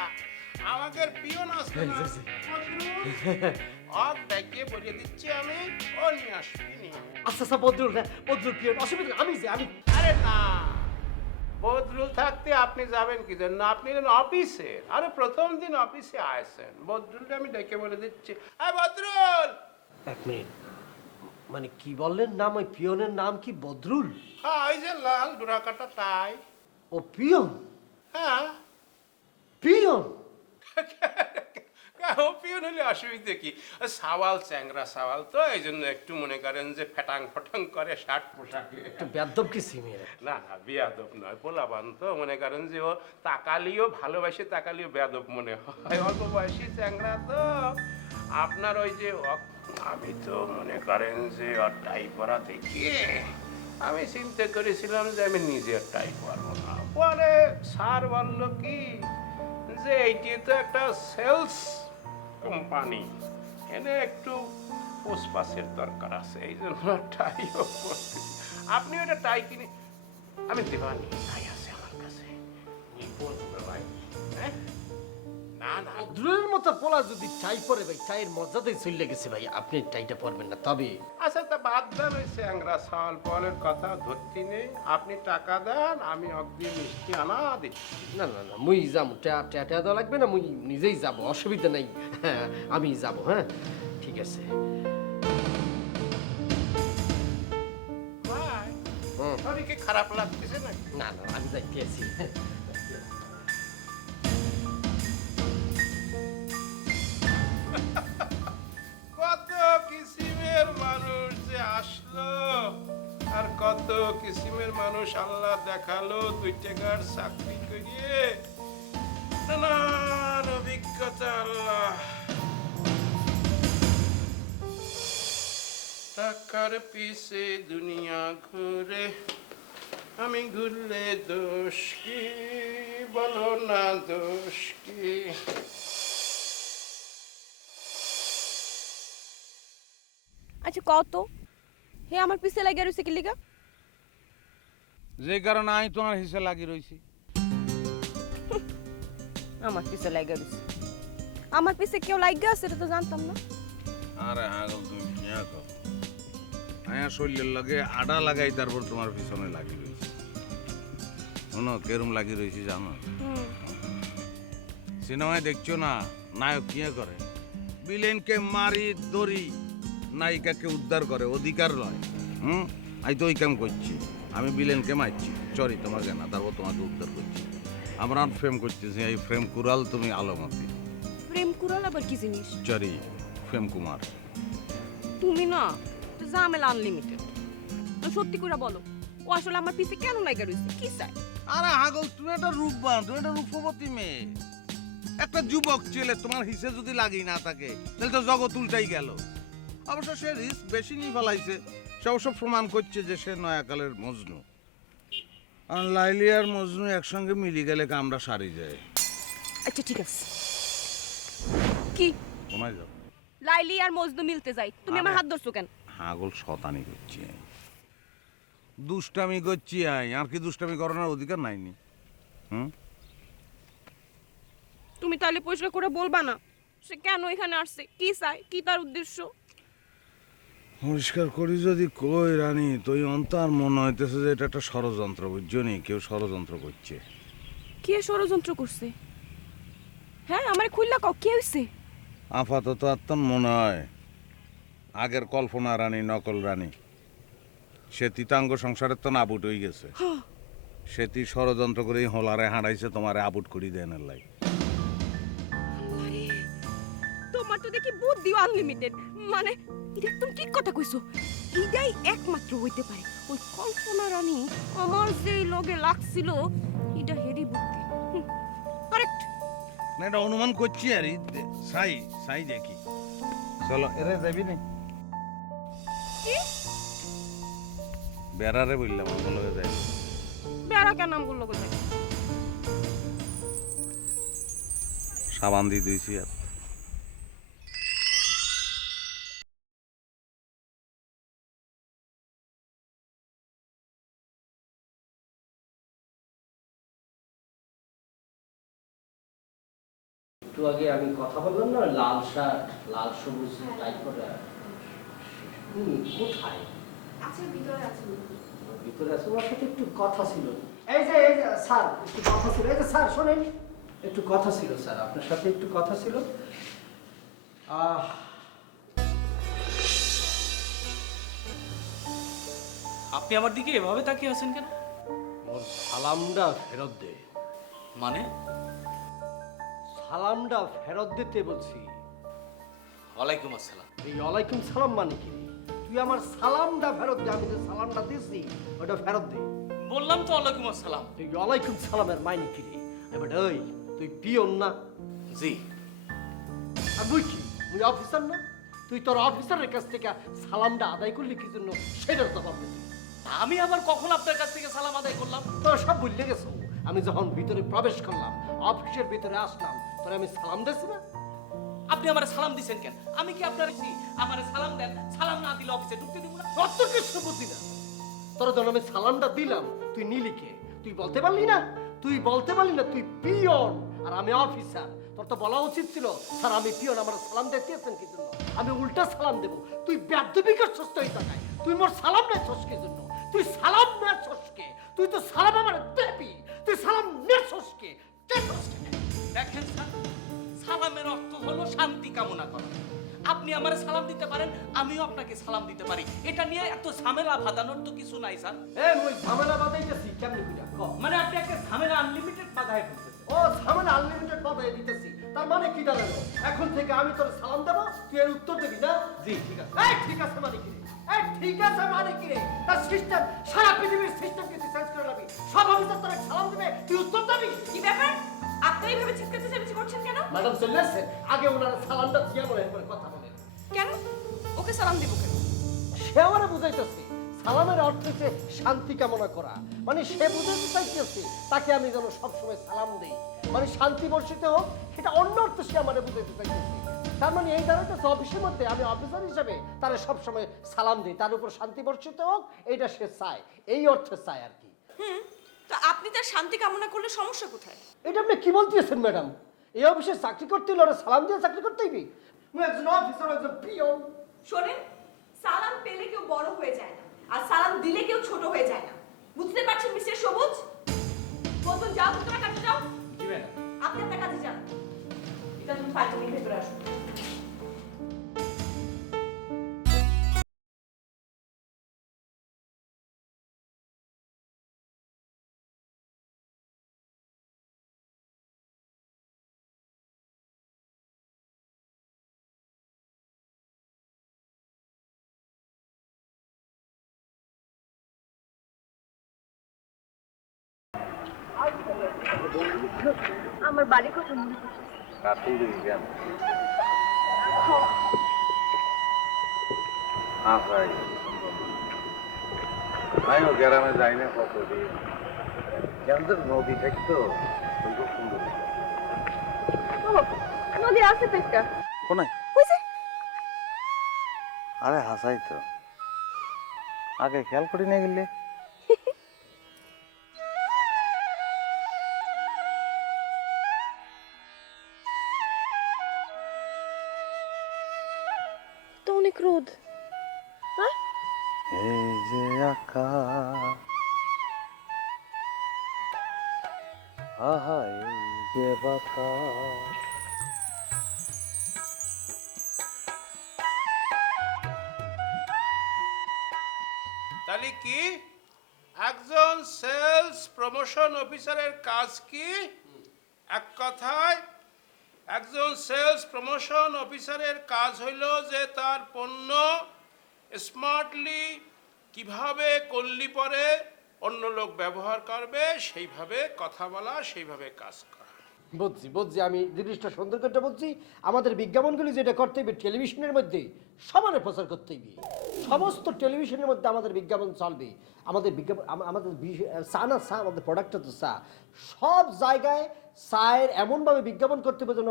আমাদের পিয়ন আসবে না, ডাকিয়ে বলে দিচ্ছি আমি, ও নিয়ে আসবি। আচ্ছা বদরুল, হ্যাঁ বদরুল পিয়ন, অসুবিধা আমি যে আমি। আরে না, বদরুল থাকতে আপনি যাবেন কি জন্য? আপনি অফিসে, আরে প্রথম দিন অফিসে আসেন, বদরুলটা আমি ডেকে বলে দিচ্ছি, বদরুল। এক মিনিট, মানে কি বললেন নাম? ওই পিয়নের নাম কি বদরুল? হ্যাঁ, ওই যে লাল ডোরাকাটা তাই। ও পিয়ন? হ্যাঁ। পিয়ন? পিয়ন হলে অসুবিধা কি? সাওয়াল চ্যাংরা সাওয়াল তো, এই জন্য একটু মনে করেন যে ফেটাং ফটাং করে শার্ট পোশাকে। একটু বেয়াদব কি সিমিয়ে? না না, বেয়াদব নয়, পোলাপান তো, মনে করেন যে ও তাকালিও ভালোবাসে, তাকালিও বেয়াদব মনে হয়, অল্প বয়সী চ্যাংরা তো। আপনার ওই যে আমি তো মনে করেন যে ওর টাই পরা দেখে আমি চিন্তা করেছিলাম যে আমি নিজে টাই পরবো না। পরে স্যার বলল কি যে এইটি তো একটা সেলস কোম্পানি, এনে একটু পোস্টপাসের দরকার আছে, এই জন্য টাইও পরতে। আপনি ওটা টাই কিনে আমি দেবানি, টাই আছে আমার কাছে, ভাই। হ্যাঁ, না না, বদরুলের মতো পোলা যদি টাই পরে ভাই, টাইয়ের মজাটাই চলে গেছে ভাই। আপনি টাইটা পরবেন না তবে? আচ্ছা, তা বাদ দেন ওই চ্যাংরা সাল পলের কথা, ধরতে নেই। আপনি টাকা দেন, আমি অগ্নি মিষ্টি আনা দিচ্ছি। না না না, মুই যাবো, টেয়া দেওয়া লাগবে না, মুই নিজেই যাব, অসুবিধা নাই। হ্যাঁ, আমি যাব। হ্যাঁ, ঠিক আছে। ভাই, আমি কি খারাপ লাগতেছে না? না না, আমি যাইতে আছি। কত কিসিমের মানুষ যে আসলো, আর কত কিসিমের মানুষ আল্লাহ দেখালো, 2 টাকার চাকরি করিয়ে নানান অভিজ্ঞতা আল্লাহ। টাকার পিছে দুনিয়া ঘুরে, আমি ঘুরলে দোষ কি? বলো না দোষ কি? আচ্ছা কত হে আমার পিছে লাগিয়ে রয়েছে কি লিগা? যে কারণে আমি তোমার হিসে লাগি রইছি। আমার পিছে লাগিয়ে রয়েছে? আমার পিছে কেউ লাগিয়ে আছে এটা তো জানতাম না। আরে হাগল, তুমি কি কও? আয়া শরীরের লগে আডা লাগাই তারপর তোমার পিছনে লাগি রইছি। শোনো কেরম লাগি রইছি জানো? সিনেমায় দেখছো না নায়ক কি করে? ভিলেনকে মারি দড়ি নায়িকাকে উদ্ধার করে, অধিকার নয়। আমি তো ওই কাম করছি, আমি ভিলেনকে মারছি, চরি তোমাকে না, তারপর তোমাকে উদ্ধার করছি। আমরা ফ্রেম করতেছি, এই ফ্রেম কুরাল, তুমি আলমতি। প্রেম কুরাল আবার কি জিনিস? চরি ফ্রেম কুমার। তুমি না ঝামেলা আনলিমিটেড। সত্যি করে বলো, ও আসলে আমার পিছে কেন লাগিয়ে রয়েছে, কি চাই? আরে হাগল, তুমি একটা রূপবান, তুমি একটা রূপবতী মেয়ে, একটা যুবক ছেলে তোমার হিসে যদি লাগেই না থাকে তাহলে তো জগৎ উল্টাই গেল। অবশ্য সে রিস্ক বেশি নিয়ে ফেলাইছে, সে অবশ্য প্রমাণ করছে যে সে নয়াকালের মজনু। আর লাইলি আর মজনু একসঙ্গে মিলি গেলে কামড়া সারি যায়। আচ্ছা ঠিক আছে, কি কোনায় যাও? লাইলি আর মজনু মিলতে যাই, তুমি আমার হাত ধরছো কেন? হাগল শতানি করছি, দুষ্টামি করছি। আর কি দুষ্টামি করানোর অধিকার নাইনি? তুমি তাহলে পরিষ্কার করে বলবা না সে কেন এখানে আসছে, কি চাই, কি তার উদ্দেশ্য? পরিষ্কার করি যদি কই রানী, তুই অন্তর মনে হইতেছে যে এটা একটা ষড়যন্ত্র, বুঝছো নি? কেউ ষড়যন্ত্র করছে। কে ষড়যন্ত্র করছে? হ্যাঁ, আমার খুললা কও, কে হইছে? আপাতত আত্মন মনে হয় আগের কল্পনা রানী, নকল রানী, সে তিতাঙ্গ সংসারের তো আবুট হয়ে গেছে। সেটি ষড়যন্ত্র করেই হোলারে হাঁড়াইছে তোমারে আবুট করি দেন লাই। তোমার তো দেখি বুদ্ধি আনলিমিটেড, মানে এটা একদম ঠিক কথা কইছো। এটাই একমাত্র হইতে পারে ওই কল্পনা রানী আমার যে লগে লাগছিল, এটা হেরি বুদ্ধি। কারেক্ট না, এটা অনুমান করছি আর সাই সাই দেখি। চলো এরে যাবি না? বেড়ারে বললাম আমার লগে যাই। বেড়া কেন আমগুলো লগে যাই? সাবান দিয়ে দিয়েছি আর। একটু আগে আমি কথা বললাম না, লাল শার্ট লাল সবুজ টাই পরা, কোথায়? আচ্ছা ভিতরে আছে। ভিতরে আছে, ওর সাথে একটু কথা ছিল। এই যে স্যার একটু কথা ছিল, এই যে স্যার শোনেন, একটু কথা ছিল স্যার, আপনার সাথে একটু কথা ছিল। আপনি আমার দিকে এভাবে তাকিয়ে আছেন কেন? ওর সালামটা ফেরত দে। মানে? সালামটা ফেরত দিতে বলছি। ওয়ালাইকুম আসসালাম। এই ওয়ালাইকুম সালাম মানে কি? তুই আমার সালামটা ফেরত দে, আমি যে সালামটা দিছি ওটা ফেরত দে। বললাম তো ওয়ালাইকুম আসসালাম। তুই ওয়ালাইকুম সালামের মাইনে কি রে? এবার ওই তুই পিয়ন না? জি। আর তুই কি, তুই অফিসার না? তুই তোর অফিসারের কাছ থেকে সালামটা আদায় করলি কি জন্য সেটার জবাব দিবি। আমি আবার কখন আপনার কাছ থেকে সালাম আদায় করলাম? তোরা সব ভুলে গেছো। আমি যখন ভিতরে প্রবেশ করলাম, অফিসের ভিতরে আসলাম, তোরা আমি সালাম দিয়েছি না? আপনি আমারে সালাম দিছেন কেন? আমি কি আপনার আমারে সালাম দেন, সালাম না দিলে অফিসে ঢুকতে দিব না? অত কিছু বুঝি না। তোরা যখন আমি সালামটা দিলাম, তুই নিলিকে তুই বলতে পারলি না? তুই বলতে পারলি না তুই পিয়ন আর আমি অফিসার? তোর তো বলা উচিত ছিল, স্যার আমি পিয়ন, আমার সালাম দিতেছেন কি জন্য? আমি উল্টা সালাম দেবো। তুই বেয়াদবি করছস তো এই টাকায়। তুই মোর সালাম নেছস কি জন্য? তুই সালাম নেছস কে? তুই তো সালাম আমার দেবি, তুই সালাম নেছস কে? দেখেন স্যার, সালামের অর্থ হলো শান্তি কামনা করা। আপনি আমারে সালাম দিতে পারেন, আমিও আপনাকে সালাম দিতে পারি। এটা নিয়ে এত ঝামেলা বাঁধানোর তো কিছু নাই স্যার। ওই ঝামেলা বাঁধাইতেছি কেমনি কইরা? মানে আপনি একটা ঝামেলা আনলিমিটেড বাঁধায় ফেলতেছেন। ও ঝামেলা আনলিমিটেড বাঁধাই দিতেছি, তার মানে কি দাঁড়ালো? এখন থেকে আমি তোর সালাম দেবো, তুই এর উত্তর দিবি না? জি ঠিক আছে। এই ঠিক আছে মানে কি রে? এই ঠিক আছে মানে কি রে? তার সিস্টেম, সারা পৃথিবীর সিস্টেম কিন্তু চেঞ্জ করে রাখবি। সব অফিসার তোর সালাম দেবে, তুই উত্তর দিবি। কি ব্যাপার? আপনি এইভাবে চিৎকার চেঁচামেচি করছেন কেন? ম্যাডাম চলে আসছে, আগে ওনার সালামটা দিয়ে বলে এরপরে কথা বলেন। কেন? ওকে সালাম দিব কেন? সে আমারে বুঝাইতেছে সালামের অর্থ হচ্ছে শান্তি কামনা করা। মানে সে বুঝাইতে চাইতেছে তাকে আমি যেন সবসময় সালাম দেই, মানে শান্তি বর্ষিত হোক, সেটা অন্য অর্থ সে আমারে বুঝাইতে চাইতেছে। তার মানে এই দাঁড়াইতেছে অফিসের মধ্যে আমি অফিসার হিসেবে তারা সবসময় সালাম দিই, তার উপর শান্তি বর্ষিত হোক, এইটা সে চায়, এই অর্থে চায় আর কি। তো আপনি তার শান্তি কামনা করলে সমস্যা কোথায়? এটা আপনি কি বলতেছেন ম্যাডাম? এই অফিসে চাকরি করতে হলে ওরা সালাম দিয়ে চাকরি করতে হইবি? একজন অফিসার, একজন পিয়ন। শোনেন, সালাম পেলে কেউ বড় হয়ে যায় না, আর সালাম দিলে কেউ ছোট হয়ে যায় না। বুঝতে পারছেন মিস্টার সবুজ? বলতো যাও, তোমরা কাজে যাও। জি ম্যাডাম। আপনি আপনার কাজে যান। এটা তুমি 5 মিনিট ভেতরে আসো। আমার বাড়ি কোথায় মনে করছে? কাতুল দিবি কেন? ভাই আমিও গ্রামে যাই না কতদিন, কেমন নদী থাকতো খুব সুন্দর। নদী আছে পেটকা কোনায়? আরে হাসাই তো, আগে খেয়াল করি না গেলে। তো অনেক রোদ। এই যে আকাশ, আহা এই যে বাতাস। তাহলে কি একজন সেলস প্রমোশন অফিসারের কাজ কি? এক কথায় একজন সেলস প্রমোশন অফিসারের কাজ হইল যে তার পণ্য স্মার্টলি কিভাবে করলি পরে অন্য লোক ব্যবহার করবে সেইভাবে কথা বলা, সেইভাবে কাজ করা। বুঝছি, আমি জিনিসটা সুন্দর করে বলছি। আমাদের বিজ্ঞাপনগুলি যেটা করতে হবে টেলিভিশনের মধ্যে সমানে প্রচার করতে হবে। সমস্ত টেলিভিশনের মধ্যে আমাদের বিজ্ঞাপন চলবে। আমাদের বিজ্ঞাপন, আমাদের চা না, চা আমাদের প্রোডাক্টটা তো চা, সব জায়গায় চায়ের এমনভাবে বিজ্ঞাপন করতে হবে যেন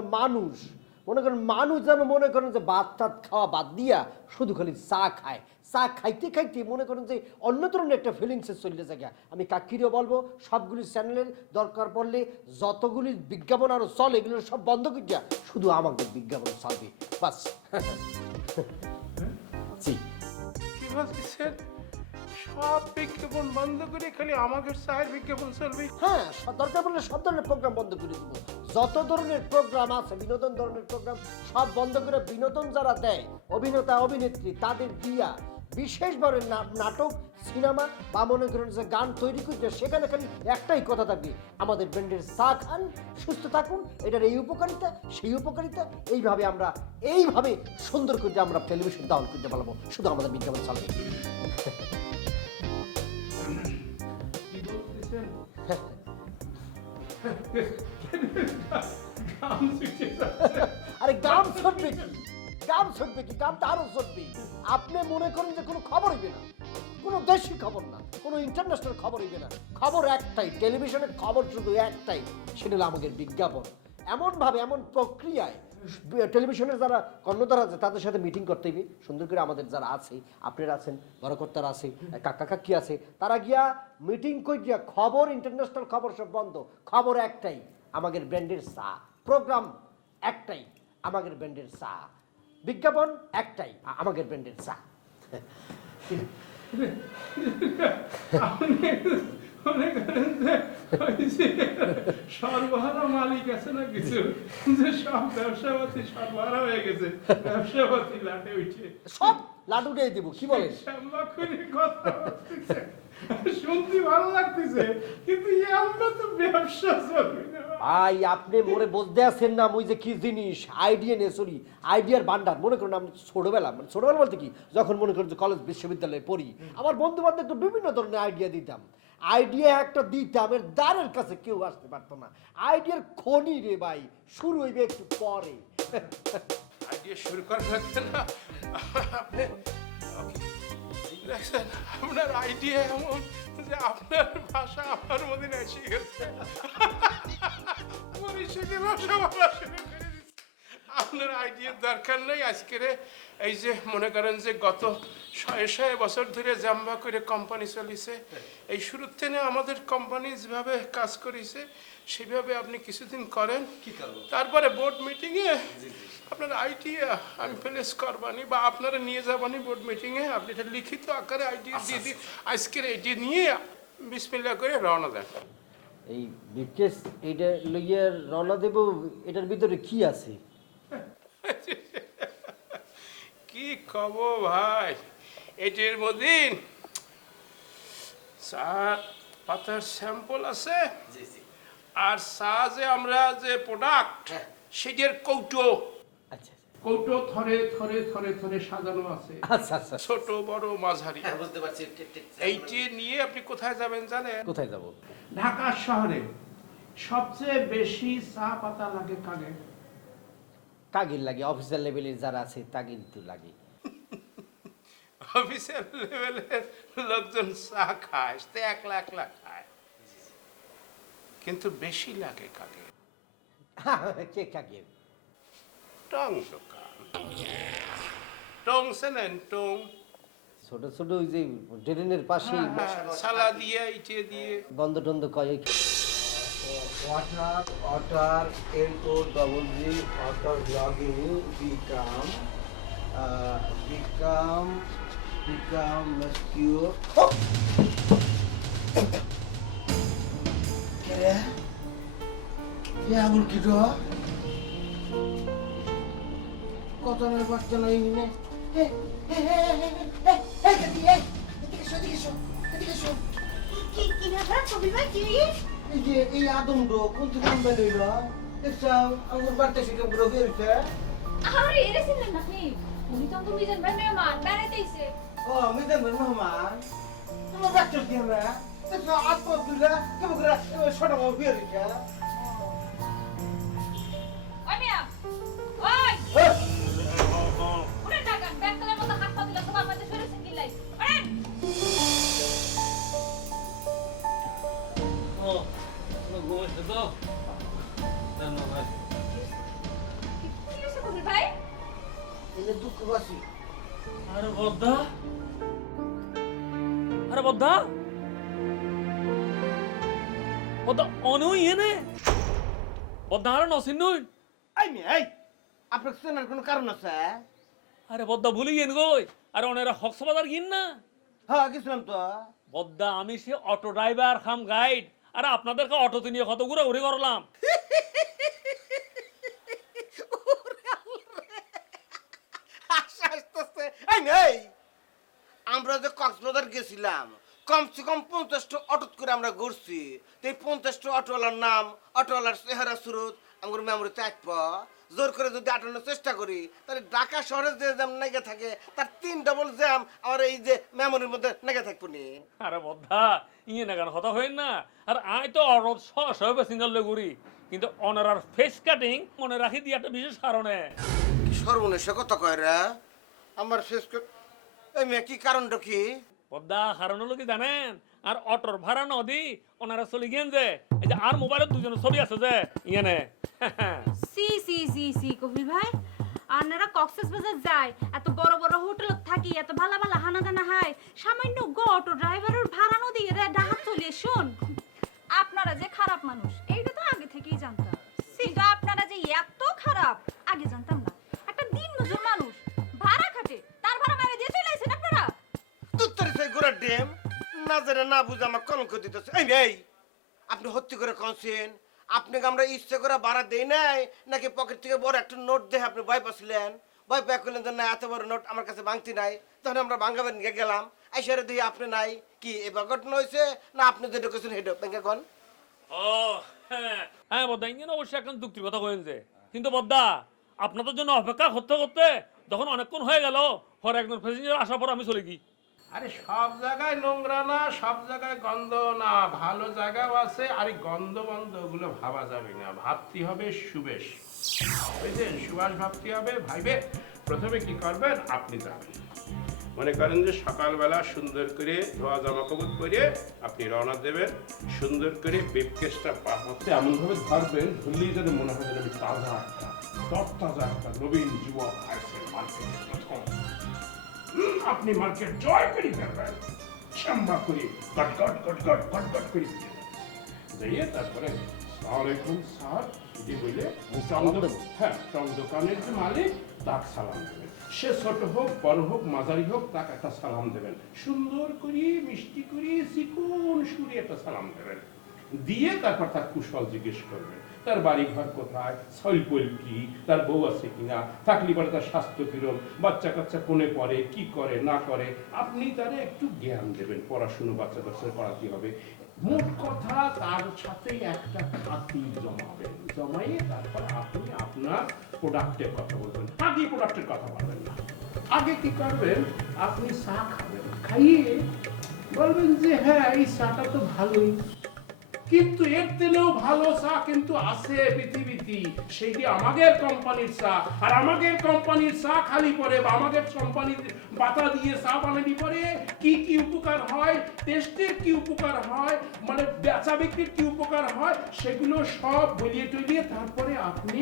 মানুষ যেন মনে করেন যে ভাত টাত খাওয়া বাদ দিয়া শুধু খালি চা খায়, চা খাইতে খাইতে মনে করেন যে অন্য ধরনের একটা ফিলিংসে চলে যায়। আমি কাকিরেও বলবো সবগুলি চ্যানেলের দরকার পড়লে যতগুলি বিজ্ঞাপন আরো চলে এগুলো সব বন্ধ করিয়া শুধু আমাদের বিজ্ঞাপন চলবে, বাস। কি বলতেছেন? সব বিজ্ঞাপন বন্ধ করে খালি আমাদের চায়ের বিজ্ঞাপন চলবে? হ্যাঁ, দরকার পড়লে সব ধরনের প্রোগ্রাম বন্ধ করে দিব। যত ধরনের প্রোগ্রাম আছে, বিনোদন ধরনের প্রোগ্রাম সব বন্ধ করে বিনোদন যারা দেয়, অভিনেতা অভিনেত্রী, তাদের দিয়া বিশেষভাবে নাটক, সিনেমা বা মনে করেন যে গান তৈরি করতে, সেখানে খালি একটাই কথা থাকবে, আমাদের ব্র্যান্ডের চা খান, সুস্থ থাকুন, এটার এই উপকারিতা সেই উপকারিতা। এইভাবে সুন্দর করে আমরা টেলিভিশন দাহন করতে পারবো, শুধু আমাদের বিজ্ঞাপন চালবে। আরে গান শুনবে কি, গান শুনবে কি, গান তো আরো শুনবে। আপনি মনে করেন যে কোনো খবর হইবে না, কোনো দেশি খবর না, কোনো ইন্টারন্যাশনাল খবর হইবে না, খবর একটাই, টেলিভিশনের খবর শুধু একটাই, সেটা হলো আমাদের বিজ্ঞাপন। এমনভাবে, এমন প্রক্রিয়ায় টেলিভিশনের যারা কর্ণধার আছে তাদের সাথে মিটিং করতে হবে সুন্দর করে। আমাদের যারা আছে, আপনারা আছেন, বড়কর্তারা আছে, কাকা কাকি আছে, তারা গিয়া মিটিং করিয়া খবর, ইন্টারন্যাশনাল খবর সব বন্ধ, খবর একটাই, আমাদের ব্র্যান্ডের চা, প্রোগ্রাম একটাই, আমাদের ব্র্যান্ডের চা, বিজ্ঞাপন একটাই, আমাদের ব্র্যান্ডের চা। সর্বহারা মালিক আছে না কিছু, যে সব ব্যবসাপাতি সর্বহারা হয়ে গেছে, ব্যবসাপাতি লাটে উঠে সব লাডু দিয়ে দিব, কি বলেন? শুনতে ভালো লাগতেছে, কিন্তু আমরা তো ব্যবসা চলবে না ভাই। আপনি মনে বলতে আছেন না ওই যে কি জিনিস, আইডিয়া নে, সরি আইডিয়ার ভান্ডার। মনে করুন আমি ছোটবেলা বলতে কি, যখন মনে করেন যে কলেজ বিশ্ববিদ্যালয়ে পড়ি, আমার বন্ধু বান্ধব বিভিন্ন ধরনের আইডিয়া দিতাম, আইডিয়া একটা দিতাম, এর দ্বারের কাছে কেউ আসতে পারতো না। আইডিয়ার খনি রে ভাই, শুরু হইবে একটু পরে। আইডিয়া শুরু করা লাগবে না। আপনি দেখছেন, আপনার আইডিয়া এমন যে আপনার ভাষা আমার মধ্যে এসে গেছে, আপনার আইডিয়ার দরকার নেই। আজকের এই যে মনে করেন যে গত 100 বছর ধরে জাম্বা করে কোম্পানি চলিছে, এই শুরুর থেকে আমাদের কোম্পানি যেভাবে কাজ করেছে সেভাবে আপনি কিছুদিন করেন, তারপরে বোর্ড মিটিংয়ে আপনার আইডিয়া আমি প্লেস করবানি বা আপনারা নিয়ে যাবানি বোর্ড মিটিংয়ে, আপনি এটা লিখিত আকারে আইডিয়া দিয়ে দিন। আজকের এটি নিয়ে বিসমিল্লাহ করে রওনা দেন। এই বিকেস এইটা লইয়া রওনা দেব, এটার ভিতরে কি আছে? কি কব ভাই, এটির মধ্যে চা পাতার স্যাম্পল আছে, আর চা যে আমরা যে প্রোডাক্ট সেটার কৌটো, কৌটো থরে থরে থরে থরে সাজানো আছে, ছোট বড় মাঝারি। বুঝতে পারছি। এইটি নিয়ে আপনি কোথায় যাবেন জানেন? কোথায় যাব? ঢাকা শহরে সবচেয়ে বেশি চা পাতা লাগে কাকে? কাগির লাগে, অফিসার লেভেলের যারা আছে তাগির তো লাগে। অফিসার লেভেলের লোকজন চা খায়, 1 লাখ খায়, কিন্তু বেশি লাগে কাকে? কে কাকে? টং দোকান, টং সেনেন, টং ছোট ছোট ওই যে ট্রেনের পাশে সালা দিয়ে ইটে দিয়ে বন্ধ টন্ধ কয়। Otter LOGG otter logging become rescue. Kira? Ya abul kido. Kota na basta na ini. Hey. কি ব্যাপার কবি ভাই, কি এই আদমটো কোন থেকে আনবেন হইল? দেখছাও আমার বাড়িতে শিখে বড় হয়েছে। আরে এরে ছিলেন নাকি? উনি তো তুমি মিজান ভাই মেহমান বেড়াইতেছে। ও মিজান ভাই মেহমান, তোমার বাচ্চা কি আমরা? দেখছাও আত্মা দুলা কেমন করে ছোট বড় হয়ে গেছে। ওই মিয়া, ওই উড়ে টাকান ব্যাকতলার মতো হাত পা দিলা, তোমার মধ্যে সরেছেন কি লাই? আরেন ঘুমাইছে তো ধন্যবাদ। কি হইছে কবি ভাই? এনে দুঃখ বাসি। আরে বদ্দা, আরে বদ্দা, বদ্দা অনুই এনে বদ্দা আর নসিন নই। এই মে এই আপনার চেনার কোনো কারণ আছে? আরে বদ্দা ভুলি গেন গই, আরে ওনেরা হকসবাদার গিন না, হ্যাঁ গেছিলাম তো। বদ্দা আমি সে অটো ড্রাইভার খাম গাইড, আরে আপনাদেরকে অটোতে নিয়ে কত ঘুরে করলাম। আমরা যে কক্সবাজার গেছিলাম কমসে কম 50টা অটোত করে আমরা ঘুরছি। তো এই 50টা অটোওয়ালার নাম, অটোওয়ালার চেহারা সুরত আমার মেমোরিতে আসবো। জোর করে যদি আটানোর চেষ্টা করি তাহলে ঢাকা শহরে যে জ্যাম নেগে থাকে তার 3 ডবল জ্যাম আমার এই যে মেমোরির মধ্যে নেগে থাকবো নি। আরে বদ্ধা ইয়ে না কেন কথা হইন না, আর আই তো অরদ সব সিঙ্গল লেগুরি, কিন্তু অনারার ফেস কাটিং মনে রাখি দিয়ে একটা বিশেষ কারণে। কি সর্বনেশ কথা কয় রে আমার ফেস কাট, এই মেয়ে কি কারণটা কি? বদ্দা কারণ হলো কি জানেন, আর অটোর ভাড়া নদী ওনারা চলে গিয়েন যে এই যে আর মোবাইলের দুজনের ছবি আছে যে ইয়েনে। সি সি সি সি কবির ভাই, আপনারা কক্সবাজার যায় এত বড় বড় হোটেলত থাকি, এত ভালো ভালো হানা দানা হয়, সামান্য অটো ড্রাইভারের ভাড়া নদী রে ডাহাত চলে শুন। আপনারা যে খারাপ মানুষ এইটা তো আগে থেকেই জানতাম, কিন্তু আপনারা যে এত খারাপ আগে জানতাম না। একটা দিন মজুর মানুষ ভাড়া খাটে, তার ভাড়া মেরে দিয়ে চলে আইছেন আপনারা। তুত্তর সেই গোড়ার ডেম না জেনে না বুঝে আমার কলঙ্ক দিতেছে। এই আপনি হত্যি করে কনছেন আপনাকে আমরা ইচ্ছে করে ভাড়া দেই নাই, নাকি পকেট থেকে বড় একটা নোট দেখে আপনি ভয় পাচ্ছিলেন? ভয় পেয়ে করলেন যে না এত বড় নোট আমার কাছে ভাঙতি নাই, তখন আমরা ভাঙাবেন নিয়ে গেলাম, আইসারে দিয়ে আপনি নাই। কি এবার ঘটনা হয়েছে না আপনি যেটা কেছেন হেড ব্যাংকে কোন? ও হ্যাঁ হ্যাঁ বদ্দা ইঞ্জিন অবশ্যই এখন যুক্তির কথা কইন যে, কিন্তু বদ্দা আপনাদের জন্য অপেক্ষা করতে করতে যখন অনেকক্ষণ হয়ে গেল, পরে একজন প্যাসেঞ্জার আসার পর আমি চলে গই। আরে সব জায়গায় নোংরা না, সব জায়গায় গন্ধ না, ভালো জায়গাও আছে। আর এই গন্ধ বন্ধ ওগুলো ভাবা যাবে না, ভাবতে হবে সুবেশ, বুঝলেন? সুবাস ভাবতে হবে। ভাইবে প্রথমে কি করবেন, আপনি যাবেন মনে করেন যে সকালবেলা সুন্দর করে ধোয়া জামা কাপড় পরে আপনি রওনা দেবেন। সুন্দর করে বেপকেসটা পা হাতে এমনভাবে ধরবেন, ধরলেই যেন মনে হয় যেন আমি তাজা একটা তরতাজা একটা নবীন যুবক আসছেন মার্কেটে প্রথম। আপনি মার্কেট জয় করে ফেলবেন, চাম্বা করে goat goat goat goat goat goat করে যাইয়ে তারপরে আসসালামাইকুম স্যার এটি বলে হ্যাঁ টং দোকানের যে মালিক তাকে সালাম দেবেন। সে ছোট হোক বড় হোক মাঝারি হোক তাকে একটা সালাম দেবেন, সুন্দর করে মিষ্টি করে চিকন সুরে একটা সালাম দেবেন। দিয়ে তারপর তার কুশল জিজ্ঞেস করবেন, তার বাড়ি ঘর কোথায়, ছলপল কি, তার বউ আছে কিনা, থাকলে পরে তার স্বাস্থ্য কিরম, বাচ্চা কাচ্চা কোনে পড়ে, কি করে না করে, আপনি তারে একটু জ্ঞান দেবেন। পড়াশুনো বাচ্চা কাচ্চা পড়াতে হবে। মোট কথা তার সাথে একটা খাতির জমাবেন, জমাইয়ে তারপর আপনি আপনার প্রোডাক্টের কথা বলবেন। আগে প্রোডাক্টের কথা বলবেন না, আগে কি করবেন, আপনি চা খাবেন, খাইয়ে বলবেন যে হ্যাঁ এই চাটা তো ভালোই, কিন্তু এর তেলেও ভালো চা কিন্তু আছে পৃথিবীতে, সেইটি আমাদের কোম্পানির চা। আর আমাদের কোম্পানির চা খালি পরে বা আমাদের কোম্পানির বাতা দিয়ে চা বানালি পরে কি কি উপকার হয়, টেস্টের কি উপকার হয়, মানে বেচা বিক্রির কি উপকার হয়, সেগুলো সব বলিয়ে টলিয়ে তারপরে আপনি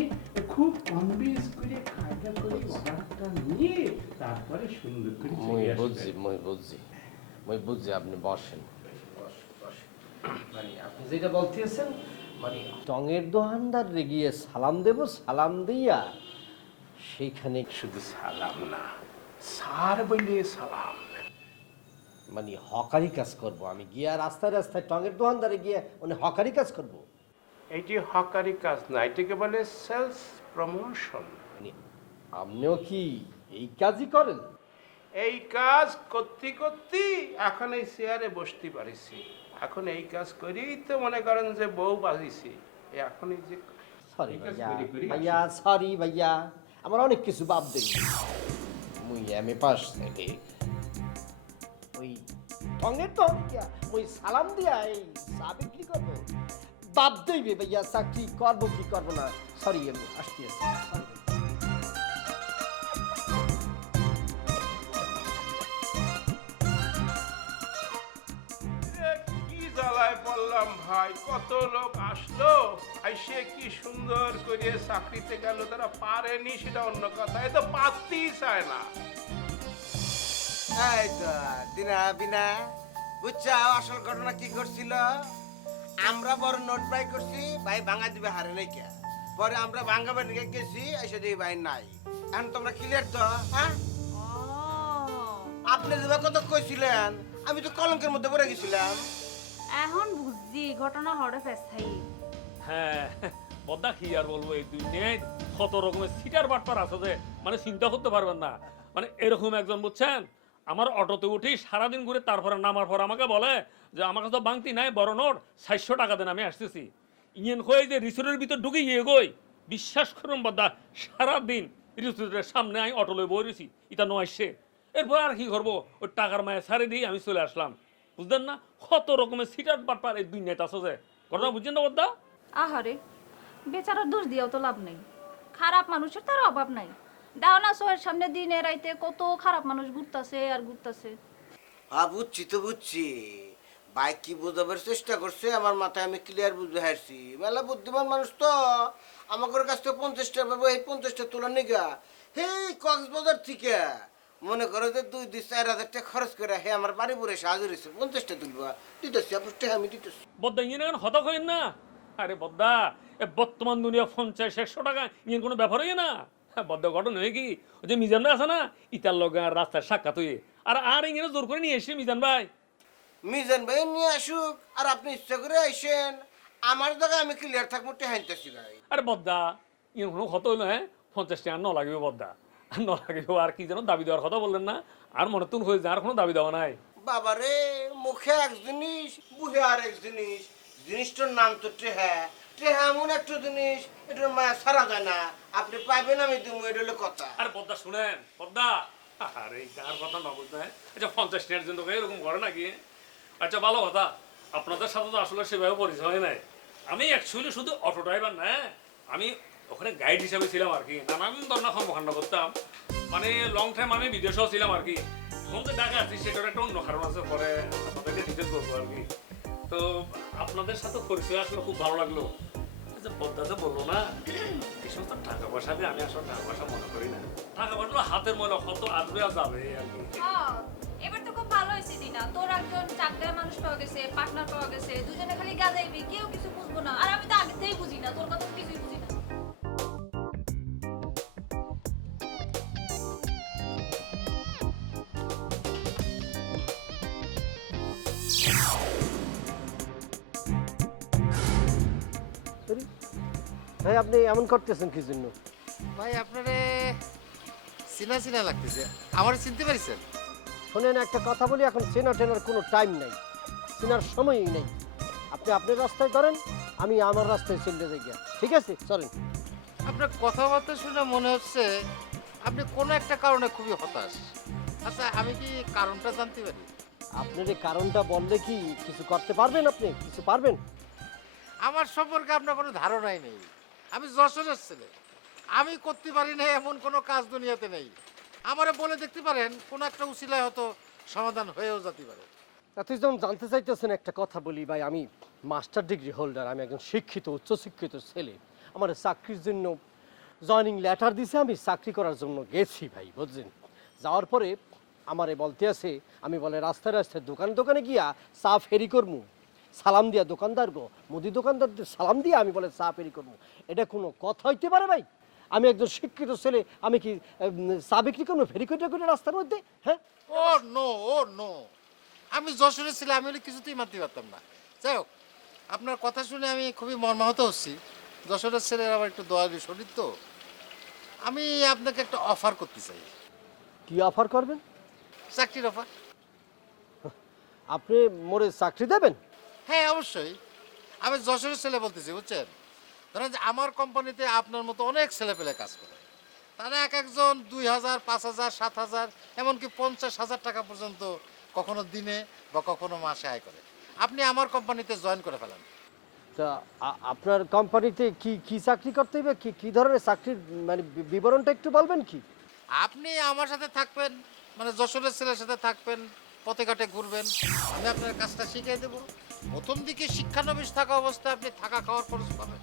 খুব কনভিন্স করে কায়দা করে অর্ডারটা নিয়ে তারপরে সুন্দর করে চলে আসবেন। মই বুঝছি আপনি বসেন। মানে আপনি যেটা বলতেছেন, মানে টঙের দোকানদার গিয়ে সালাম দেব, সালাম দিয়া সেইখানে শুধু সালাম না, স্যার বলে সালাম, মানে হকারি কাজ করব। আমি গিয়া রাস্তায় রাস্তায় টঙের দোকানদারে গিয়ে মানে হকারি কাজ করব। এইটি হকারি কাজ না, এটাকে বলে সেলস প্রমোশন। মানে আপনিও কি এই কাজই করেন? এই কাজ করতে করতে এখন এই চেয়ারে বসতে পারিছি, এখন এই কাজ করেই তো মনে করেন যে বউ বাজিছি। এখন এই যে সরি ভাইয়া, সরি ভাইয়া, আমার অনেক কিছু বাদ দেই। মুই এমএ পাস থেকে ওই টঙের তো গিয়া মুই সালাম দিয়া এই চা বিক্রি করবো, বাদ দেইবে ভাইয়া, চাকরি করবো কি করবো না। সরি আমি আসতে আছি। কি জ্বালায় পড়লাম ভাই, কত লোক আসলো, আইসে কি সুন্দর করে চাকরিতে গেল, তারা পারেনি সেটা অন্য কথা, এ তো পারতেই চায় না। এই তো দিনা বিনা বুঝছা আসল ঘটনা কি করছিল? আমরা বড় নোট বাই করছি, ভাই ভাঙা দিবে হারে নাই কে, পরে আমরা ভাঙাবার নিয়ে গেছি, এসে দিই ভাই নাই। এখন তোমরা ক্লিয়ার তো? হ্যাঁ আপনি যেভাবে কত কইছিলেন আমি তো কলঙ্কের মধ্যে পড়ে গেছিলাম। এখন বুঝছি ঘটনা হঠাৎ স্থায়ী। হ্যাঁ বদ্দা কি আর বলবো, এই দুনিয়ায় কত রকমের সিটার বাটপার আছে যে মানে চিন্তা করতে পারবেন না। মানে এরকম একজন বুঝছেন, আমার অটোতে উঠি সারাদিন ঘুরে তারপরে নামার পর আমাকে বলে যে আমার কাছে বাংতি নাই, বড় নোট 400 টাকা দেন আমি আসতেছি। ইয়েন হয়ে যে রিসোর্টের ভিতর ঢুকে গিয়ে গই, বিশ্বাস করুন বদ্দা সারাদিন রিসোর্টের সামনে আমি অটো লই বই রয়েছি, এটা নো আসছে। এরপর আর কি করবো, ওই টাকার মায়ে ছাড়ে দিয়ে আমি চলে আসলাম। বুঝলেন না কত রকমের সিটার বাটপার এই দুনিয়াতে আছে যে, ঘটনা বুঝছেন না বদ্দা? আহারে বেচারার দোষ দিয়েও তো লাভ নেই, খারাপ মানুষের তার অভাব নাই। দাও না সোহের সামনে দিনে রাইতে কত খারাপ মানুষ ঘুরতাছে আর ঘুরতাছে। বুঝছি তো বুঝছি, ভাই কি বোঝাবার চেষ্টা করছে আমার মাথায় আমি ক্লিয়ার বুঝতে হারছি। মেলা বুদ্ধিমান মানুষ তো, আমাদের কাছ থেকে 50টা পাবো, এই 50টা তোলা নিগা হে কক্সবাজার থেকে মনে করো যে 2-4 হাজার টাকা খরচ করে হে আমার বাড়ি পরে এসে হাজির হয়েছে, 50টা তুলবো দিতেছি, আপনার আমি দিতেছি। বদ্দা ইয়ে হতাশ হইন না। আরে বদ্দা এ বর্তমান দুনিয়া 50-100 টাকা ইয়ে কোনো ব্যাপার হইয়ে না। বদ্দা ঘটনা হয়ে কি, ওই যে মিজান ভাই আছে না, ইতার লগে রাস্তায় সাক্ষাৎ হয়ে আর ইয়ে জোর করে নিয়ে এসে মিজান ভাই নিয়ে আসুক, আর আপনি ইচ্ছা করে আইসেন, আমার জায়গায় আমি ক্লিয়ার থাকবো টেহাইতেছি ভাই। আরে বদ্দা ইয়ে কোনো হত হইলো, হ্যাঁ 50 টাকা ন লাগবে বদ্দা, আর ন লাগবে। আর কি যেন দাবি দেওয়ার কথা বললেন না, আর মনে তুন হয়ে যায় আর কোনো দাবি দেওয়া নাই। বাবারে মুখে এক জিনিস বুঝে আর এক জিনিস, জিনিসটার নাম তো টেহা। টেহা এমন একটা জিনিস, এটার মায়া ছাড়া যায় না, আপনি পাইবেন আমি দিব, এটা হলো কথা। আর বদ্দা শুনেন বদ্দা, আরে কার কথা না বুঝতে, আচ্ছা 50 টাকার জন্য এরকম করে নাকি? আচ্ছা ভালো কথা, আপনাদের সাথে তো আসলে সেভাবে পরিচয় নাই। আমি অ্যাকচুয়ালি শুধু অটো ড্রাইভার না, আমি ওখানে গাইড হিসাবে ছিলাম আর কি, নানান ধরনের কর্মকাণ্ড করতাম। মানে লং টাইম আমি বিদেশেও ছিলাম আর কি। এখন যে ঢাকা আছি সেটার একটা অন্য কারণ আছে, পরে আপনাদেরকে ডিটেলস বলবো আর কি। তো আপনাদের সাথে পরিচয় আসলে খুব ভালো লাগলো। আচ্ছা বদ্দা তো বললো না এই সমস্ত টাকা পয়সা দিয়ে, আমি আসলে টাকা পয়সা মনে করি না। টাকা পয়সা হাতের ময়লা কত আসবে আর যাবে আর কি। এবার তো খুব ভালো হয়েছে দিনা, তোর একজন চাকরির মানুষ পাওয়া গেছে, পার্টনার পাওয়া গেছে, দুজনে খালি গাজাইবি, কেউ কিছু বুঝবো না। আর আমি তো আগে থেকেই বুঝি না, তোর কথা কিছুই বুঝি না। ভাই আপনি এমন করতেছেন কি জন্য? ভাই আপনারে চিনা চিনা লাগতেছে, আমার চিনতে পারছেন? শোনেন একটা কথা বলি, এখন চেনা টেনার কোনো টাইম নাই, চেনার সময়ই নেই। আপনি আপনার রাস্তায় ধরেন, আমি আমার রাস্তায় চলে যাই, ঠিক আছে? চলেন। আপনার কথাবার্তা শুনে মনে হচ্ছে আপনি কোনো একটা কারণে খুবই হতাশ। আচ্ছা আমি কি কারণটা জানতে পারি? আপনার এই কারণটা বললে কি কিছু করতে পারবেন? আপনি কিছু পারবেন? আমার সম্পর্কে আপনার কোনো ধারণাই নেই। আমি যশোরের ছেলে, আমি করতে পারি না এমন কোনো কাজ দুনিয়াতে নেই। আমারে বলে দেখতে পারেন, কোনো একটা উসিলায় হয়তো সমাধান হয়েও যেতে পারে। তুই যখন জানতে চাইতেছেন একটা কথা বলি ভাই, আমি মাস্টার ডিগ্রি হোল্ডার, আমি একজন শিক্ষিত উচ্চশিক্ষিত ছেলে। আমার চাকরির জন্য জয়নিং লেটার দিছে, আমি চাকরি করার জন্য গেছি ভাই, বুঝছেন? যাওয়ার পরে আমারে বলতে আছে, আমি বলে রাস্তায় রাস্তায় দোকানে দোকানে গিয়া চা ফেরি করবো, সালাম দিয়া দোকানদার গো, মুদি দোকানদারদের সালাম দিয়ে আমি বলে চা ফেরি করবো। এটা কোনো কথা হইতে পারে ভাই? আমি একজন শিক্ষিত ছেলে, আমি কি চা বিক্রি করবো ফেরি করে করে রাস্তার মধ্যে? হ্যাঁ ও নো, ও নো, আমি যশোরের ছেলে, আমি হলে কিছুতেই মানতে পারতাম না। যাই হোক, আপনার কথা শুনে আমি খুবই মর্মাহত হচ্ছি। যশোরের ছেলের আবার একটু দয়ালু শরীর তো। আমি আপনাকে একটা অফার করতে চাই। কি অফার করবেন? চাকরির অফার। আপনি মোরে চাকরি দেবেন? হ্যাঁ অবশ্যই, আমি যশোরের ছেলে বলতেছি, বুঝছেন? ধরেন যে আমার কোম্পানিতে আপনার মতো অনেক ছেলে পেলে কাজ করে, তারা এক একজন 2000, 5000, 7000, এমনকি 50,000 টাকা পর্যন্ত কখনো দিনে বা কখনো মাসে আয় করে। আপনি আমার কোম্পানিতে জয়েন করে ফেলেন। তা আপনার কোম্পানিতে কি কি চাকরি করতে হবে? কি কি ধরনের চাকরির মানে বিবরণটা একটু বলবেন কি? আপনি আমার সাথে থাকবেন, মানে যশোরের ছেলের সাথে থাকবেন, পথে ঘাটে ঘুরবেন, আমি আপনার কাজটা শিখিয়ে দেবো। প্রথম দিকে শিক্ষানবিশ থাকা অবস্থায় আপনি থাকা খাওয়ার খরচ পাবেন,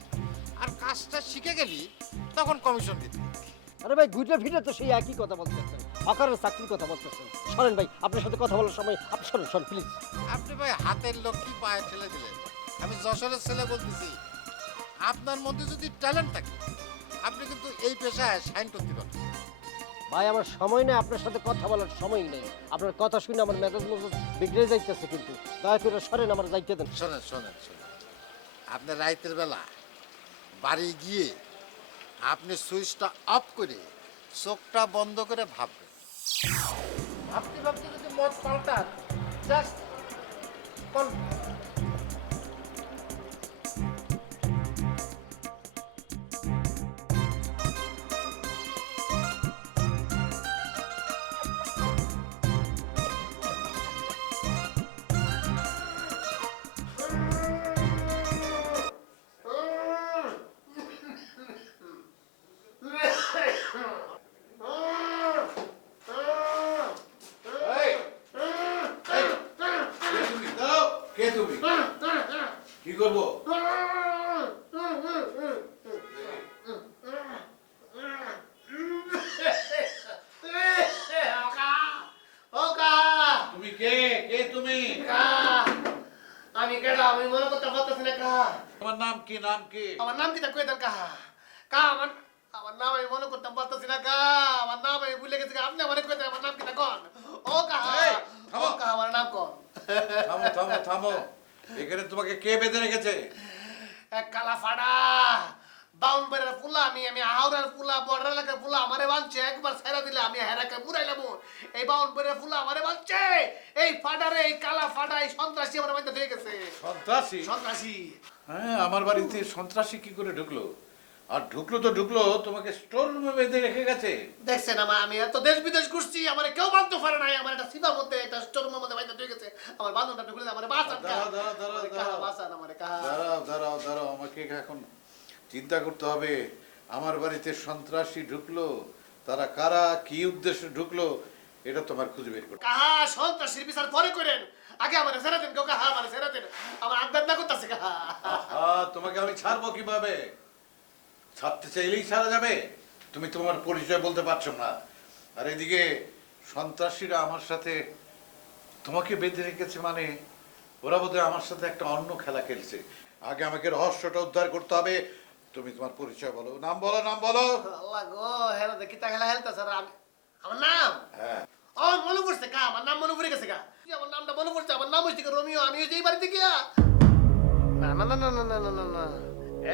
আর কাজটা শিখে গেলি তখন কমিশন দিতে। আরে ভাই ঘুরে ফিরে তো সেই একই কথা বলতেছেন, হকারের চাকরির কথা বলতেছেন। শোনেন ভাই, আপনার সাথে কথা বলার সময় আপনি শোনেন, শোন প্লিজ। আপনি ভাই হাতের লোক কি পায়ে ঠেলে দিলেন। আমি যশোরের ছেলে বলতেছি, আপনার মধ্যে যদি ট্যালেন্ট থাকে আপনি কিন্তু এই পেশায় সাইন করতে পারবেন। ভাই আমার সময় নেই, আপনার সাথে কথা বলার সময় নেই। আপনার কথা শুনে আমার মেজাজ বিগড়ে যাইতেছে, কিন্তু দয়া করে সরেন, আমার যাইতে দেন। শোনেন শোনেন শোনেন, আপনি রাইতের বেলা বাড়ি গিয়ে আপনি সুইচটা অফ করে চোখটা বন্ধ করে ভাববেন। ভাবতে ভাবতে যদি মত পাল্টান, জাস্ট কে তুমি? কি করবো? তুমি কে? কে তুমি? আমি কেডা? আমি মনে করতে পারতেছি না কা। তোমার নাম কি? নাম কি? আমার নাম কি তা কই দেন কা? কা আমার আমার নাম আমি মনে করতে পারতেছি না কা। আমার নাম আমি ভুলে গেছি কা। আপনি আমারে কই দেন আমার নাম কি তা কোন? ও কা। ও কা আমার নাম কোন? থামো থামো থামো, এখানে তোমাকে কে বেঁধে রেখেছে? এক কালা ফাড়া বাউন্ডারের ফুলা, আমি হাওড়ার ফুলা, বর্ডার এলাকার ফুলা আমারে বানছে। একবার ছেড়ে দিলে আমি হেরাকে পুরাইলাম। এই বাউন্ডারের ফুলা আমারে বানছে। এই ফাডারে, এই কালা ফাডা, এই সন্ত্রাসী আমার বাড়িতে ঢুকে গেছে। সন্ত্রাসী? সন্ত্রাসী? হ্যাঁ, আমার বাড়িতে সন্ত্রাসী কি করে ঢুকলো? আর ঢুকলো তো ঢুকলো, তোমাকে স্টোর রুমে বেঁধে রেখে গেছে। দেখছেন আমি এত দেশ বিদেশ ঘুরছি, আমার কেউ বাঁধতে পারে নাই। আমার একটা সিবার মধ্যে, একটা স্টোর রুমের মধ্যে বাইতে ঢুকে গেছে। আমার বাঁধনটা ঢুকলে আমার বাঁচান কা। বাঁচান আমারে কা। দাঁড়াও, আমাকে এখন চিন্তা করতে হবে। আমার বাড়িতে সন্ত্রাসী ঢুকলো, তারা কারা, কি উদ্দেশ্যে ঢুকলো, এটা তোমার খুঁজে বের করতে। কাহা সন্ত্রাসীর বিচার পরে করেন, আগে আমারে ছেড়ে দেন। কাহা আমারে ছেড়ে দেন, আমার আড্ডা না করতেছে কাহা। তোমাকে আমি ছাড়বো কিভাবে? ছাড়তে চাইলেই ছাড়া যাবে? তুমি তোমার পরিচয় বলতে পারছো না। আর এদিকে সন্ত্রাসীরা আমার সাথে তোমাকে বেঁধে রেখেছে, মানে ওরা বোধহয় আমার সাথে একটা অন্য খেলা খেলছে। আগে আমাকে রহস্যটা উদ্ধার করতে হবে। তুমি তোমার পরিচয় বলো, নাম বলো, নাম বলো। আল্লাহ গো, হেরা দেখি তা খেলা খেলতেছে। আমার নাম? হ্যাঁ। ও মনে পড়ছে কা, আমার নাম মনে পড়ে গেছে কা। আমার নামটা মনে পড়ছে, আমার নাম হচ্ছে রোমিও। আমি হচ্ছে এই বাড়িতে গিয়া না না না না না না না না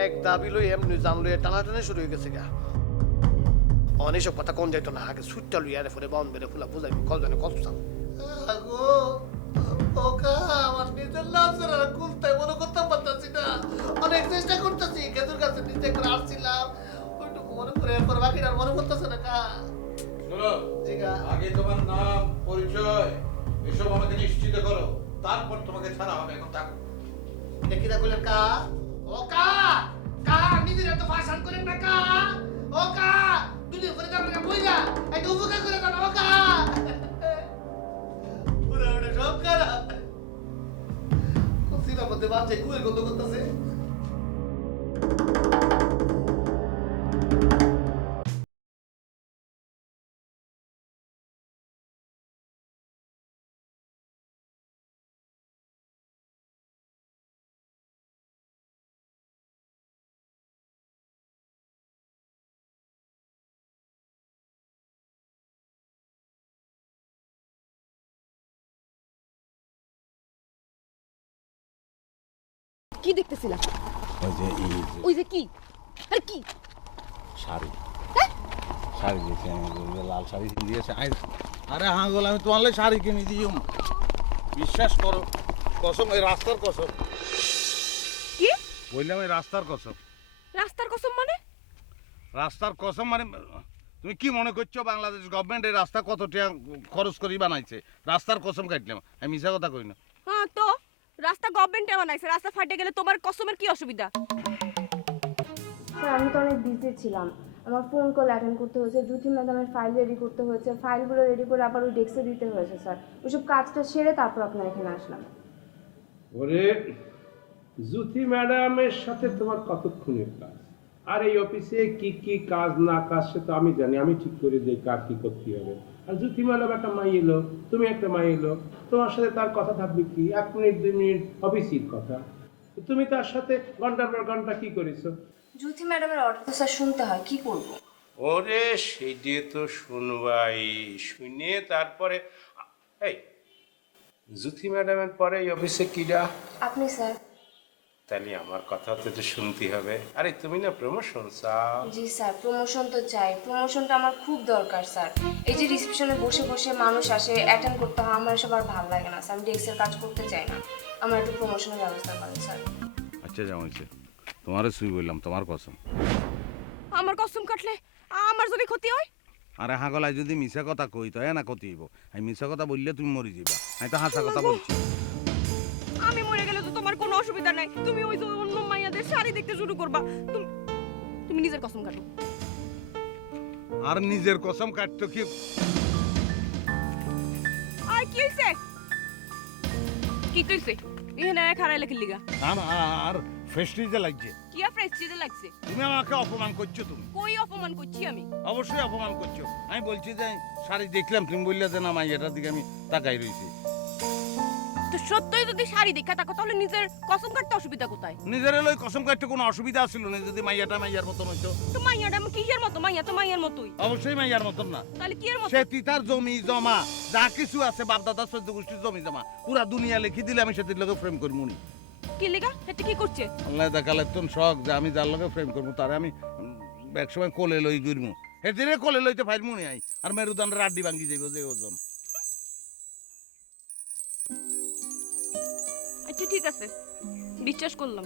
এক দাবি লই এমনি জান লই টানাটানি শুরু হয়ে গেছে গা। অনেক কথা কোন যাইতো না, আগে সুটটা লই আরে পরে বাউন বেরে ফুলা বুঝাই কল জানে কত চাও। গো ও কা, আমার নিজের নাম ছাড়া কুলতাই মনে করতে পারতাছি না। অনেক চেষ্টা করতেছি, কেতুর কাছে নিচে করে আসছিলাম, ওইটুকু মনে করে এরপর বাকিটা মনে করতেছে না কা। শোনো, আগে তোমার নাম, পরিচয় এসব আমাকে নিশ্চিত করো, তারপর তোমাকে ছাড়া হবে। এখন থাকো। দেখি দা কইলেন কা। ও কা, কা নিজের এত ভাষণ করেন না কা। ও কা, দুনিয়া করে যাবেন না বইলা, একটু উপকার করে দাও ও কা। পুরো ওটা সব করা কোসিনা মধ্যে বাজে কুয়ের গন্ধ করতেছে। কি দেখতেছিলাম? ওই যে কি? আরে কি? শাড়ি, শাড়ি দিয়েছে, লাল শাড়ি দিয়েছে। আরে হ্যাঁ গোল, আমি তোমার শাড়ি কিনে দিই, বিশ্বাস করো, কসম, এই রাস্তার কসম। কি বললাম? এই রাস্তার কসম। রাস্তার কসম মানে? রাস্তার কসম মানে তুমি কি মনে করছো বাংলাদেশ গভর্নমেন্ট এই রাস্তা কত টাকা খরচ করে বানাইছে? রাস্তার কসম কাটলাম, আমি মিছা কথা কই না। হ্যাঁ তো রাস্তা গভর্নমেন্টে বানাইছে, রাস্তা ফাটে গেলে তোমার কসমের কি অসুবিধা? স্যার আমি তো অনেক বিজি ছিলাম, আমার ফোন কল অ্যাটেন্ড করতে হয়েছে, জুথি ম্যাডামের ফাইল রেডি করতে হয়েছে, ফাইলগুলো রেডি করে আবার ওই ডেস্কে দিতে হয়েছে স্যার। ওইসব কাজটা সেরে তারপর আপনার এখানে আসলাম। ওরে জুথি ম্যাডামের সাথে তোমার কতক্ষণের কাজ? আর এই অফিসে কি কি কাজ না কাজ সে তো আমি জানি, আমি ঠিক করে দিই কার কি করতে হবে। আর জুথি ম্যাডাম একটা মাই এলো, তুমি একটা মাই এলো, তোমার সাথে তার কথা থাকবে কি 1 মিনিট 2 মিনিট অফিসের কথা। তুমি তার সাথে ঘন্টার পর ঘন্টা কি করেছো? জুথি ম্যাডামের অর্ডার তো স্যার শুনতে হয়, কি করব? ওরে সেই দিয়ে তো শুনবাই, শুনে তারপরে এই জুথি ম্যাডামের পরে এই অফিসে কিরা? আপনি স্যার। তাহলে আমার কথা তো একটু শুনতে হবে। আরে তুমি না প্রমোশন চাও? জি স্যার, প্রমোশন তো চাই, প্রমোশনটা আমার খুব দরকার স্যার। এই যে রিসেপশনে বসে বসে মানুষ আসে অ্যাটেন্ড করতে হয়, আমার এসব আর ভালো লাগে না স্যার। আমি ডেস্কের কাজ করতে চাই না, আমার একটু প্রমোশনের ব্যবস্থা করেন স্যার। আচ্ছা জামাইছে, তোমারে শুই বললাম, তোমার কসম। আমার কসম কাটলে আমার যদি ক্ষতি হয়? আরে হাগলাই যদি মিছা কথা কই তো না ক্ষতি হইব। আমি মিছা কথা বললে তুমি মরি যাবা, আমি তো হাসা কথা বলছি। আমি মরে গেলে তো তোমার কোনো অসুবিধা নাই, তুমি ওই যে অন্য মাইয়াদের শাড়ি দেখতে শুরু করবা। তুমি নিজের কসম কাটো। আর নিজের কসম কাটতো কি? আর কি হইছে? কি কইছে? এখানে খাড়াই লেখি লিগা আর ফেস্টিজে লাগছে। কি আর ফ্রেস্টিজে লাগছে? তুমি আমাকে অপমান করছো। তুমি কই অপমান করছি আমি? অবশ্যই অপমান করছো। আমি বলছি যে শাড়ি দেখলাম, তুমি বললে যে না মাইয়াটার দিকে আমি তাকাই রইছি। তো সত্যই যদি শাড়ি দেখা থাকো তাহলে নিজের কসম কাটতে অসুবিধা কোথায়? নিজের লই কসম কাটতে কোনো অসুবিধা ছিল না যদি মাইয়াটা মাইয়ার মতন হইতো। তো মাইয়াটা আমি কিসের মতো? মাইয়া তো মাইয়ার মতোই। অবশ্যই মাইয়ার মতন না। তাহলে কি এর মতো? সে তিতার জমি জমা যা কিছু আছে বাপ দাদা চোদ্দ গোষ্ঠীর জমি জমা পুরা দুনিয়া লিখি দিলে আমি সেটির লগে ফ্রেম করি মুনি। কি লেগা? এটা কি করছে? আল্লাহ দেখালে তোর শখ যে আমি যার লগে ফ্রেম করবো তারে আমি এক সময় কোলে লই ঘুরবো। হেতিরে কোলে লইতে পারবো নি আই, আর মেরুদণ্ডের রাড্ডি ভাঙ্গি যাইব যে ওজন। আচ্ছা ঠিক আছে, বিশ্বাস করলাম।